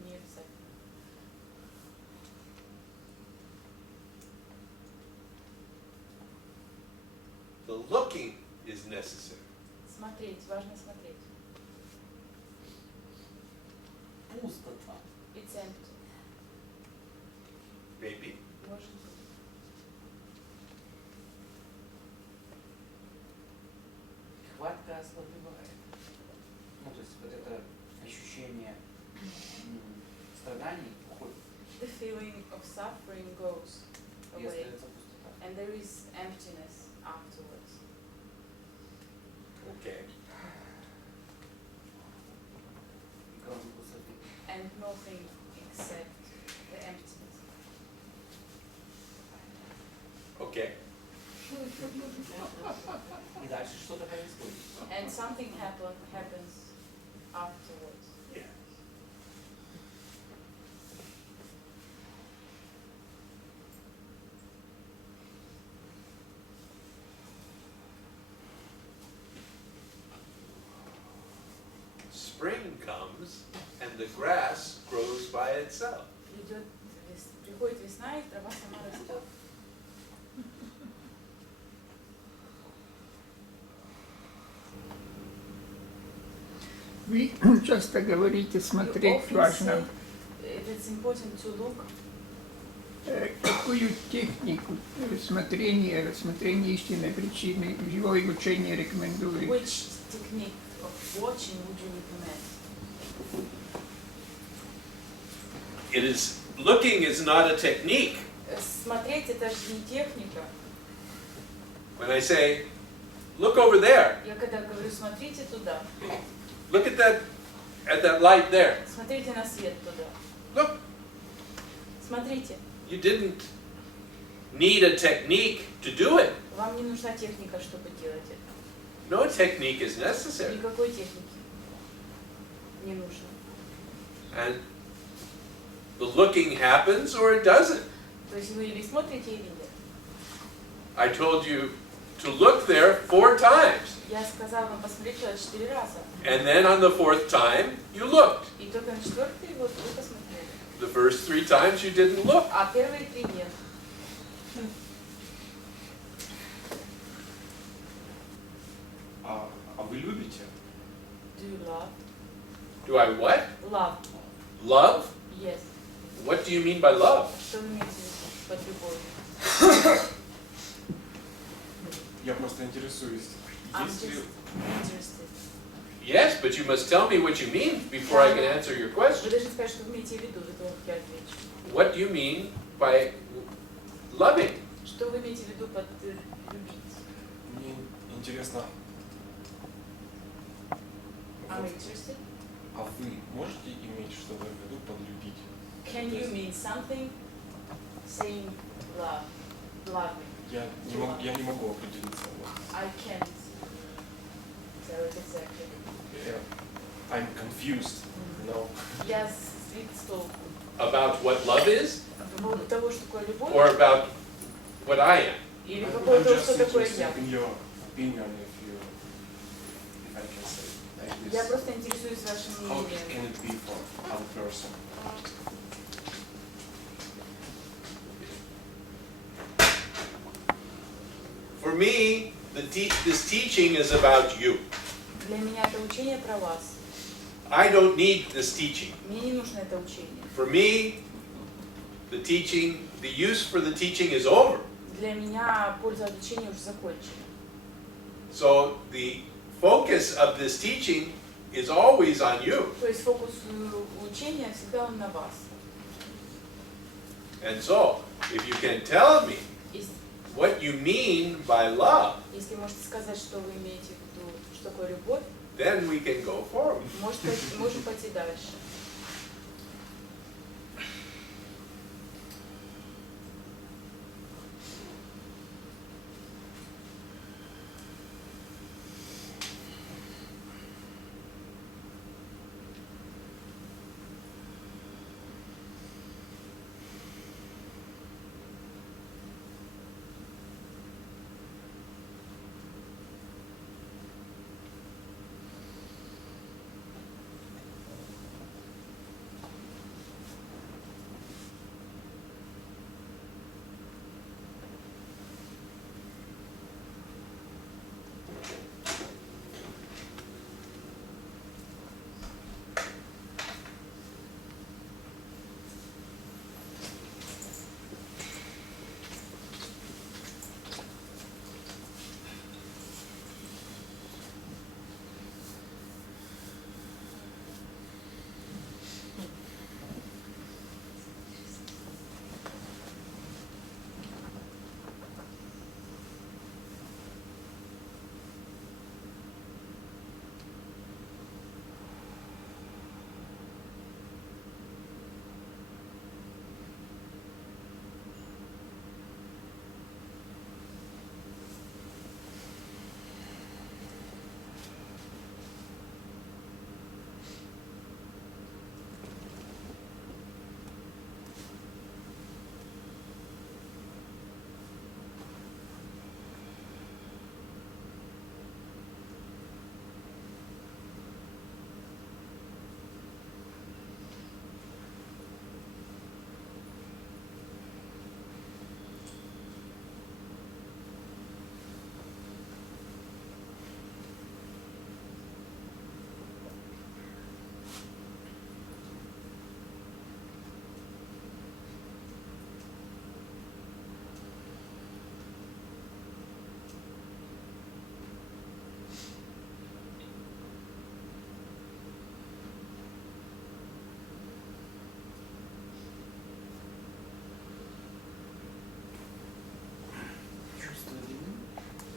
не обязательно. The looking is necessary. Смотреть, важно смотреть. Пустота. It's empty. Maybe. Может быть. Хватка ослабевает. Ну, то есть вот это ощущение страданий уходит. The feeling of suffering goes И away. остается пустота. And there is emptiness afterwards. Okay. Кроме пустоты. And nothing except the emptiness. Okay. И дальше что-то происходит. And something happens afterwards. Yeah. Spring comes and the grass grows by itself. Приходит весна, и трава сама растет. Вы часто говорите, смотреть важно. It's important to look. Какую технику рассмотрения истинной причины в его учении рекомендуете? Which technique of watching would you recommend? Looking is not a technique. Смотреть это же не техника. When I say, look over there, Я когда говорю, смотрите туда. look at that light there. Смотрите на свет туда. Look, Смотрите. you didn't need a technique to do it. Вам не нужна техника, чтобы делать это. No technique is necessary. Никакой техники не нужно. And the looking happens or it doesn't. То есть вы или смотрите, или нет. I told you to look there 4 times. Я сказала вам посмотреть туда 4 раза. And then on the 4th time, you looked. И только на 4-й вот вы посмотрели. The first 3 times you didn't look. А первые 3 нет. А вы любите? Do you love? Do I what? Love. Love? Yes. What do you mean by love? Что вы имеете в виду под любовью? Я просто интересуюсь. I'm Есть ли... just interested. Yes, but you must tell me what you mean before I can answer your Вы question. должны сказать, что вы имеете в виду, до того, как я отвечу. What do you mean by loving? Что вы имеете в виду под любить? Мне интересно, I'm вот, interested. а вы можете иметь что-то в виду под любить? Can you mean something? Saying love, loving. Я не могу определиться. Вот. I can't tell it exactly. I'm confused, no. Я сбит с толку. About what love is? По поводу того, что такое любовь? Or about what I am? Или по I'm поводу того, just что такое я? interested in your opinion, if I can say like this. Я просто интересуюсь вашим How мнением. can it be for other person? For me, this teaching is about you. Для меня это учение про вас. I don't need this teaching. Мне не нужно это учение. For me, the teaching, the use for the teaching is over. Для меня польза от учения уже закончена. So the focus of this teaching is always on you. То есть фокус учения всегда он на вас. And so, if you can tell me Если, what you mean by love, если можете сказать, что вы имеете в виду, что такое любовь, then we can go forward. можем пойти дальше.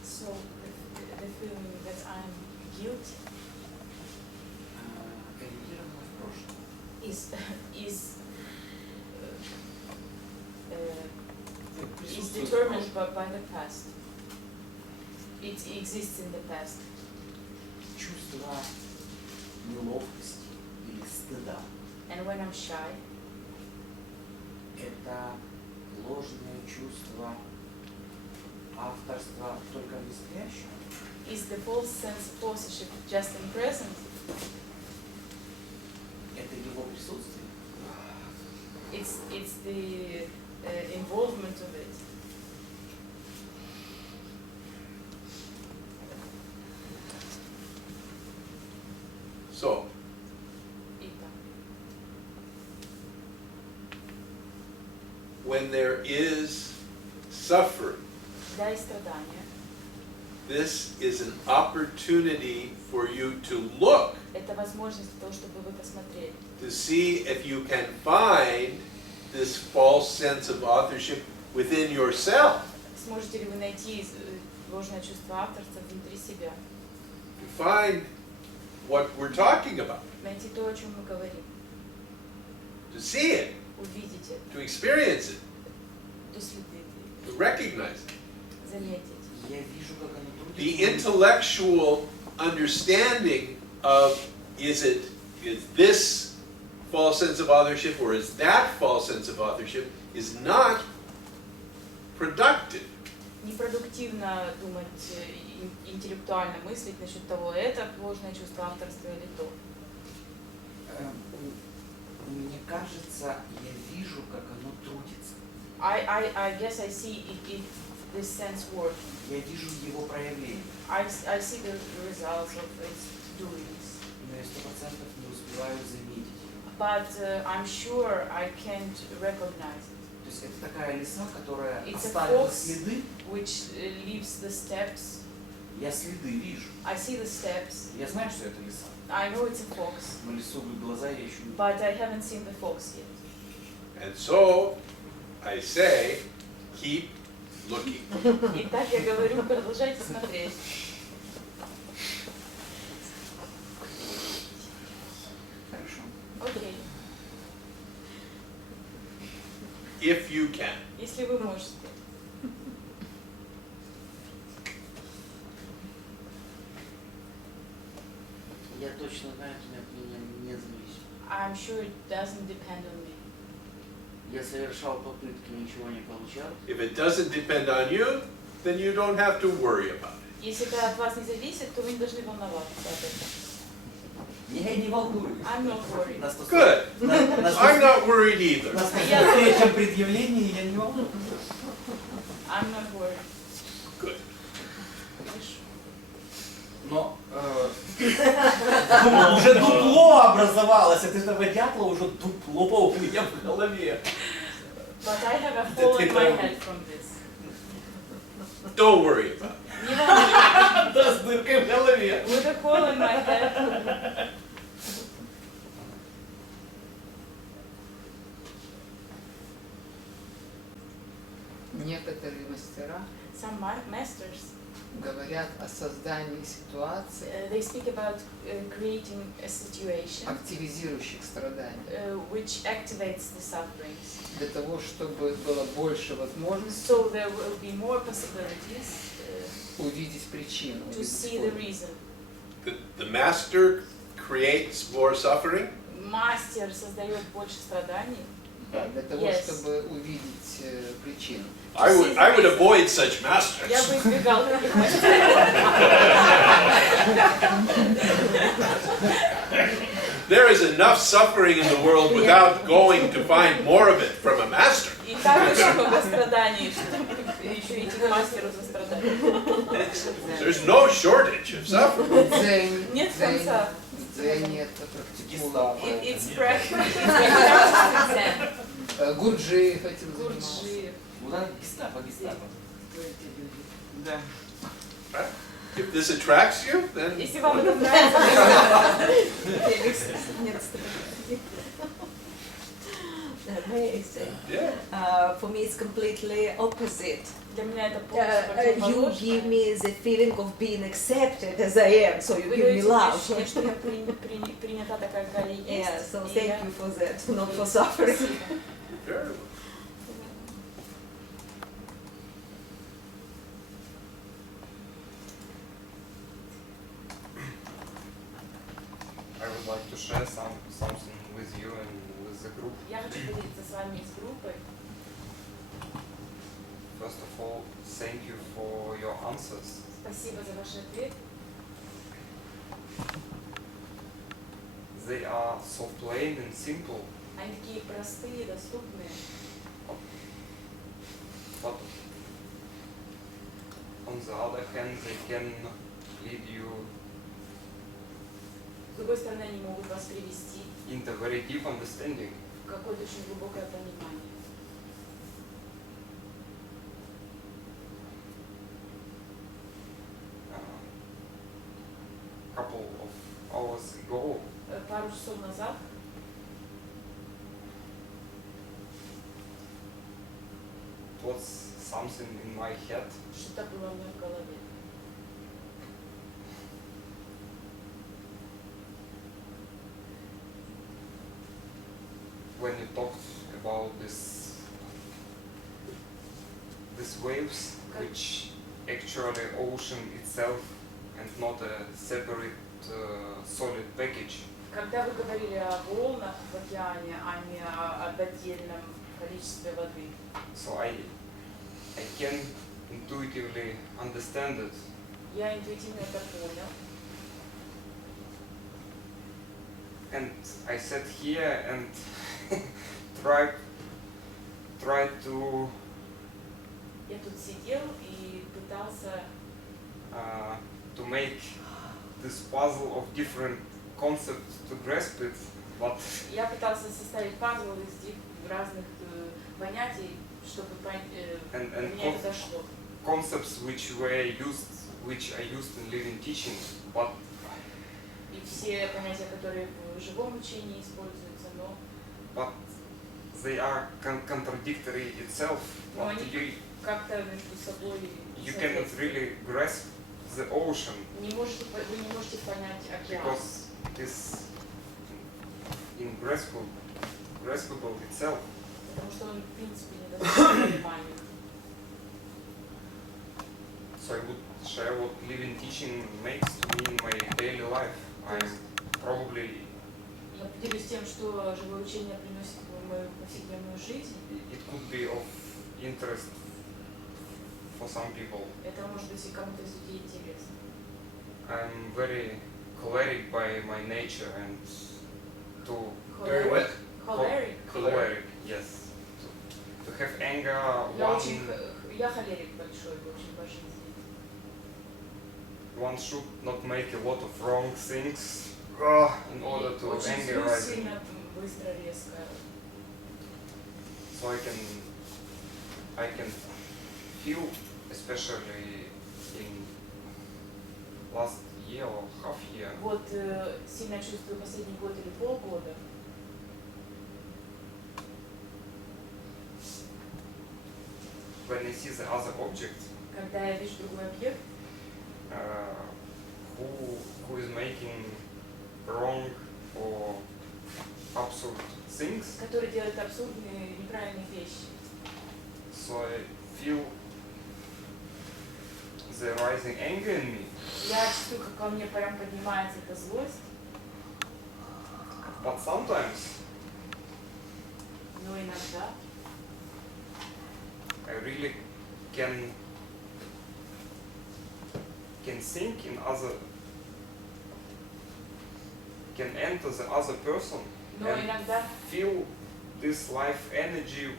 So the feeling that I'm guilty is determined by the past. It exists in the past. Чувство неловкости или стыда And when I'm shy, это ложное чувство авторства только в настоящем. is the false sense of authorship just in present? Это его присутствие. It's the involvement of it. So, when there is suffering, Да, и страдания. This is an opportunity for you to look, Это возможность для того, чтобы вы посмотрели. to see if you can find this false sense of authorship within yourself. Сможете ли вы найти ложное чувство авторства внутри себя? To find what we're talking about. Найти то, о чем мы говорим. To see it. Увидеть это. To experience it. Доследить. To recognize it. Заметить. Я вижу, как оно трудится. The intellectual understanding of is this false sense of authorship or is that false sense of authorship is not productive. Непродуктивно думать, интеллектуально мыслить насчет того, это ложное чувство авторства или то. Мне кажется, я вижу, как оно трудится. I guess I see this sense work. Я вижу его проявление. I see the results of its doings. Но я 100% не успеваю заметить. But I'm sure I can't recognize it. То есть это такая лиса, которая It's оставила a fox следы. which leaves the steps. Я следы вижу. I see the steps. Я знаю, что это лиса. I know it's a fox. Но лису в глаза я еще не. But I haven't seen the fox yet. And so I say, keep looking. Итак, я говорю, продолжайте смотреть. Хорошо. Окей. If you can. Если вы можете. Я точно знаю, что от меня не зависит. I'm sure it doesn't depend on me. Я совершал попытки, ничего не получал. If it doesn't depend on you, then you don't have to worry about it. Если это от вас не зависит, то вы не должны волноваться об этом. Я не волнуюсь. I'm not worried. Good. I'm not worried either. На следующем предъявлении я не волнуюсь. I'm not worried. Good. Но уже дупло образовалось, от этого дятла уже дупло у меня в голове. But I have a hole in my head from this. Don't worry about it. Не волнуйтесь. Да, с дыркой в голове. With a hole in my head. Некоторые мастера Some masters, говорят о создании ситуаций, they speak about creating a situation активизирующих страдания, which activates the sufferings. для того, чтобы было больше возможностей So there will be more possibilities увидеть причину, to увидеть see the корень. reason. The master creates more suffering. Мастер создает больше страданий. Да, для того, Yes. чтобы увидеть причину. I would avoid such masters. Я бы избегал таких мастеров. There is enough suffering in the world without going to find more of it from a master. И так очень много страданий, что еще идти к мастеру за страданием. There's no shortage of suffering. Дзен, Нет конца. в дзене это практикуемое. It's practice. Гурджиев этим занимался. Гурджиев. Куда? Гестапо. Да. If this attracts you, then Если вам это нравится, May I say? yeah. For me, it's completely opposite. для меня это You полностью give me the feeling of being accepted as I am, so you Вы give me даете love. ощущение, что я принята такая, какая я Yeah, есть. so и thank я- you for that, not for suffering. Very well. I would like to share something with you and with the group. Я хочу поделиться с вами с группой. First of all, thank you for your answers. Спасибо за ваши ответы. They are so plain and simple, Они такие простые, доступные. but on the other hand, they can lead you С другой стороны, они могут вас привести into very deep understanding. в какое-то очень глубокое понимание. ago, пару часов назад, it was something in my head. что-то было у меня в голове. When you talked about these waves, which actually ocean itself and not a separate solid package. Когда вы говорили о волнах в океане, а не об отдельном количестве воды, So I can intuitively understand it. я интуитивно это понял. And I sat here and tried to Я тут сидел и пытался make this puzzle of different concepts to grasp it, but Я пытался составить пазл из разных понятий, чтобы меня это дошло. concepts which I used in living teaching, but И все понятия, которые в живом учении используются, но they are contradictory itself. но But они как-то между собой you cannot really grasp the ocean вы не можете понять океан, because it is graspable itself. потому что он в принципе не доступен пониманию. So I would share what living teaching makes to me in my daily life. Probably Я поделюсь тем, что живое учение приносит в мою повседневную жизнь. it could be of interest for some people. Это может быть и кому-то из людей интересно. I'm very choleric by my nature and to choleric, yes. To have anger, Я холерик большой, в общем, по жизни. one should not make a lot of wrong things in order to Очень anger злюсь rising. сильно, быстро, резко. So I can feel, especially in last year or half year, Вот сильно чувствую последний год или полгода. when I see the other object Когда я вижу другой объект, who is making wrong or absurd things, который делает абсурдные, неправильные вещи. so I feel the rising anger in me. Я чувствую, как во мне прям поднимается эта злость. But sometimes Но иногда I really can think in other, can enter the other person Но and иногда feel this life energy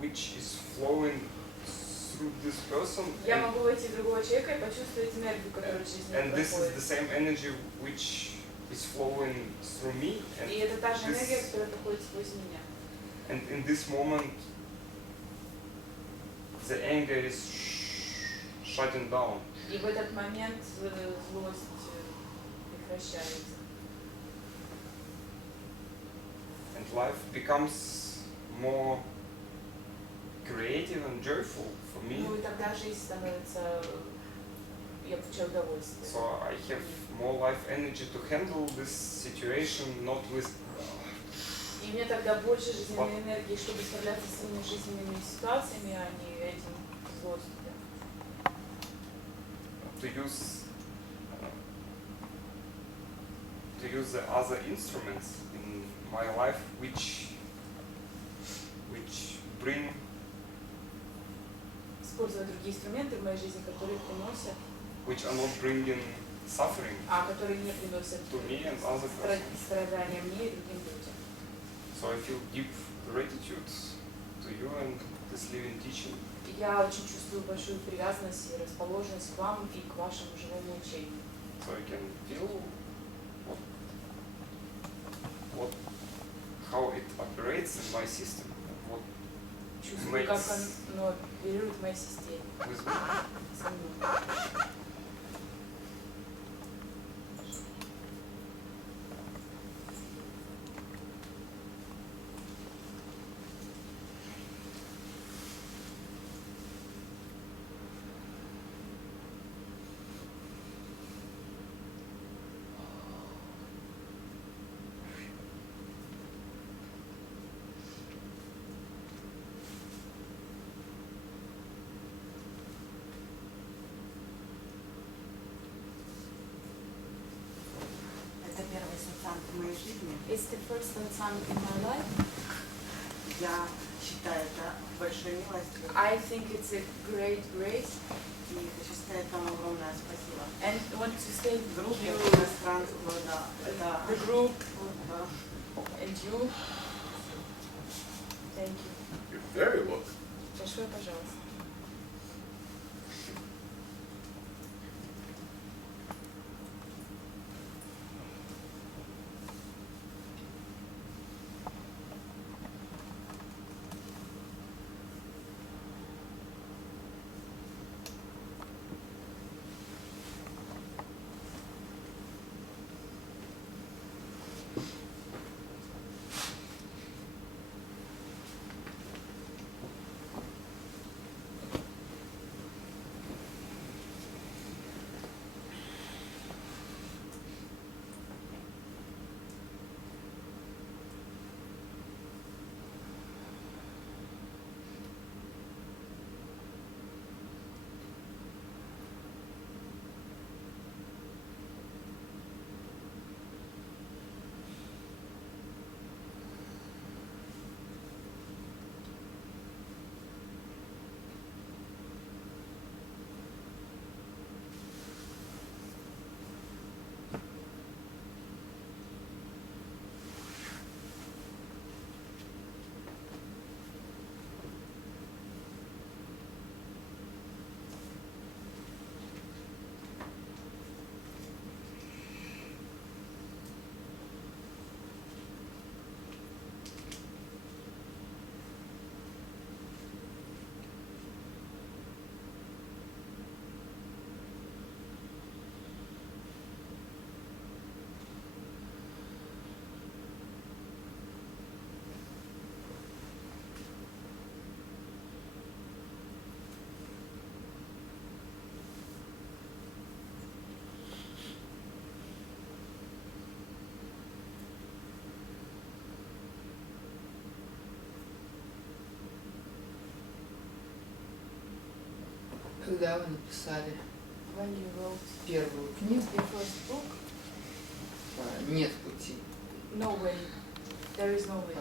which is flowing through this person. я могу войти в другого человека и почувствовать энергию, которая через него And this is проходит. the same energy which is flowing through me. And И это та же энергия, которая проходит сквозь меня. and in this moment, the anger is shutting down. И в этот момент злость прекращается. And life becomes more creative and joyful for me. Ну и тогда жизнь становится, я получаю удовольствие. So I have more life energy to handle this situation, not with И мне тогда больше жизненной энергии, чтобы справляться с своими жизненными ситуациями, а не этим злостью. to use the other instruments in my life which bring Использовать другие инструменты в моей жизни, которые приносят, which are not bringing suffering которые не приносят to me and other persons. страдания мне и другим людям. So I feel deep gratitude to you and this living teaching. Я очень чувствую большую привязанность и расположенность к вам и к вашему живому учению. So I can feel how it operates in my system. What Чувствую, как оно оперирует в моей системе. with me. Со мной. жизни. It's the first satsang in my life. Я считаю это большой милостью. I think it's a great grace. И хочу сказать вам огромное спасибо. And want to say Группе, you, пространству, да, это the group, да. and you. Thank you. You're very welcome. Большое пожалуйста. Когда вы написали When you wrote первую книгу, the first book, нет пути. no way. There is no way.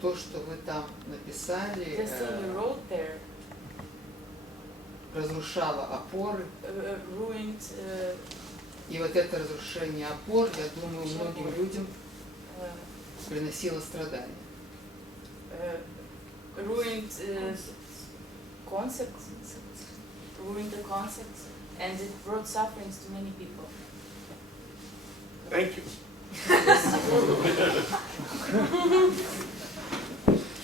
То, что вы там написали, The thing you wrote there разрушало опоры. Ruined. И вот это разрушение опор, я думаю, многим людям приносило страдания. Ruined concepts. Ruined the concepts, and it brought sufferings to many people. Thank you.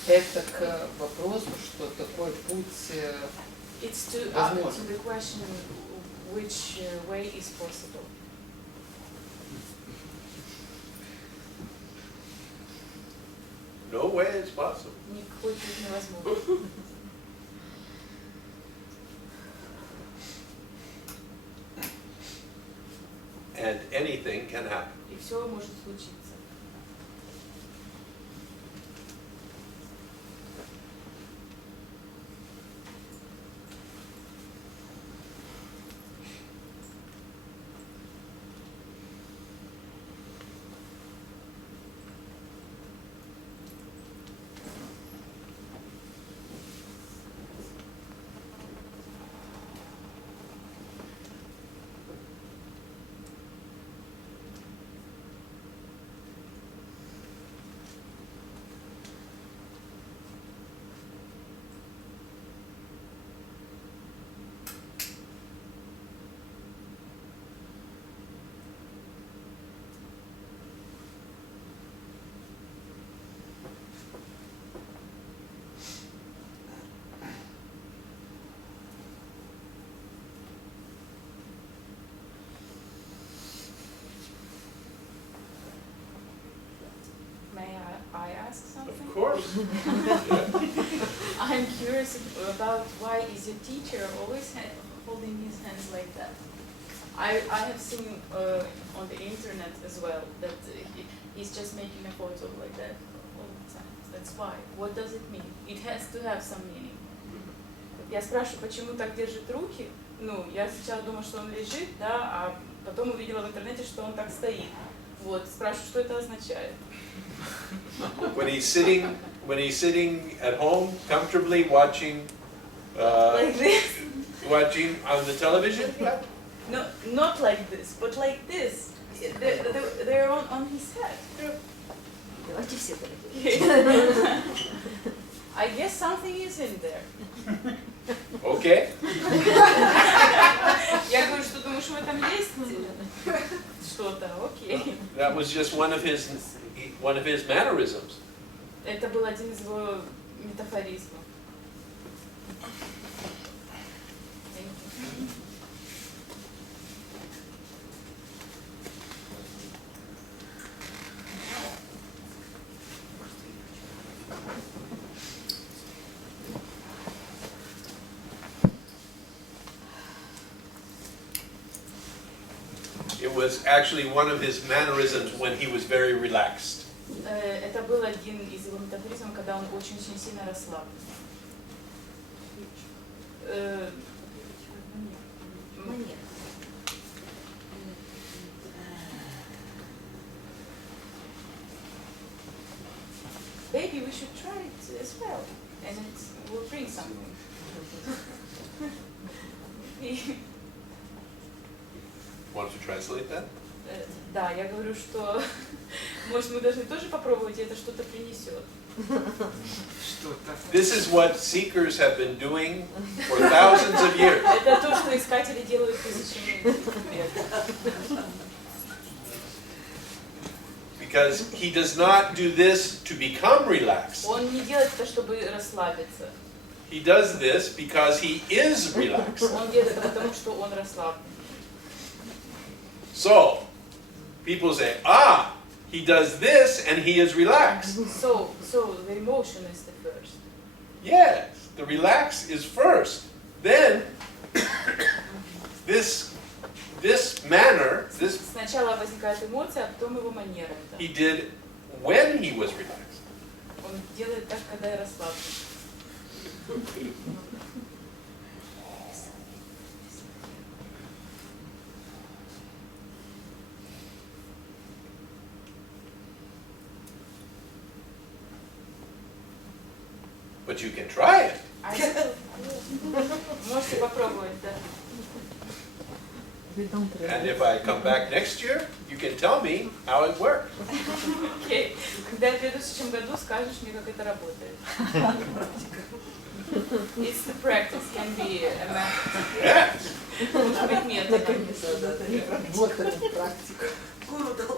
Это к вопросу, что такой путь It's to возможен. the question which way is possible. No way it's possible. Никакой путь невозможен. And anything can happen. И все может случиться. May I ask something? Of course. I'm curious about why is your teacher always holding his hands like that? I have seen on the internet as well that he's just making a photo like that all the time. That's why. What does it mean? It has to have some meaning. Я спрашиваю, почему так держит руки? Ну, я сначала думала, что он лежит, да, а потом увидела в интернете, что он так стоит. Вот, спрашиваю, что это означает. When he's sitting at home comfortably watching Like this? watching on the television. No, not like this, but like this. They're on his head. Давайте все так Yeah. I guess something is in there. Okay. Я говорю, что думаешь, в этом есть что-то? Окей. That was just one of his mannerisms. Это был один из его метафоризмов. It was actually one of his mannerisms when he was very relaxed. Это был один из его метафоризмов, когда он очень-очень сильно расслаблен. Манер. Maybe we should try it as well, and it will bring something. Want to translate that? Да, я говорю, что может мы должны тоже попробовать, и это что-то принесет. This is what seekers have been doing for thousands of years. Это то, что искатели делают тысячами лет. Because he does not do this to become relaxed. Он не делает это, чтобы расслабиться. He does this because he is relaxed. Он делает это потому, что он расслаблен. So, people say, he does this and he is relaxed. So the emotion is the first. Yes, the relax is first. Then, this manner, Сначала возникает эмоция, а потом его манера. he did when he was relaxed. Он делает так, когда я расслаблен. But you can try it. Можете попробовать, да. And if I come back next year, you can tell me how it worked. Окей. Когда я приду в следующем году, скажешь мне, как это работает. It's the practice, can be a method. Yes. Может быть методом. Вот это практика. Гуру дал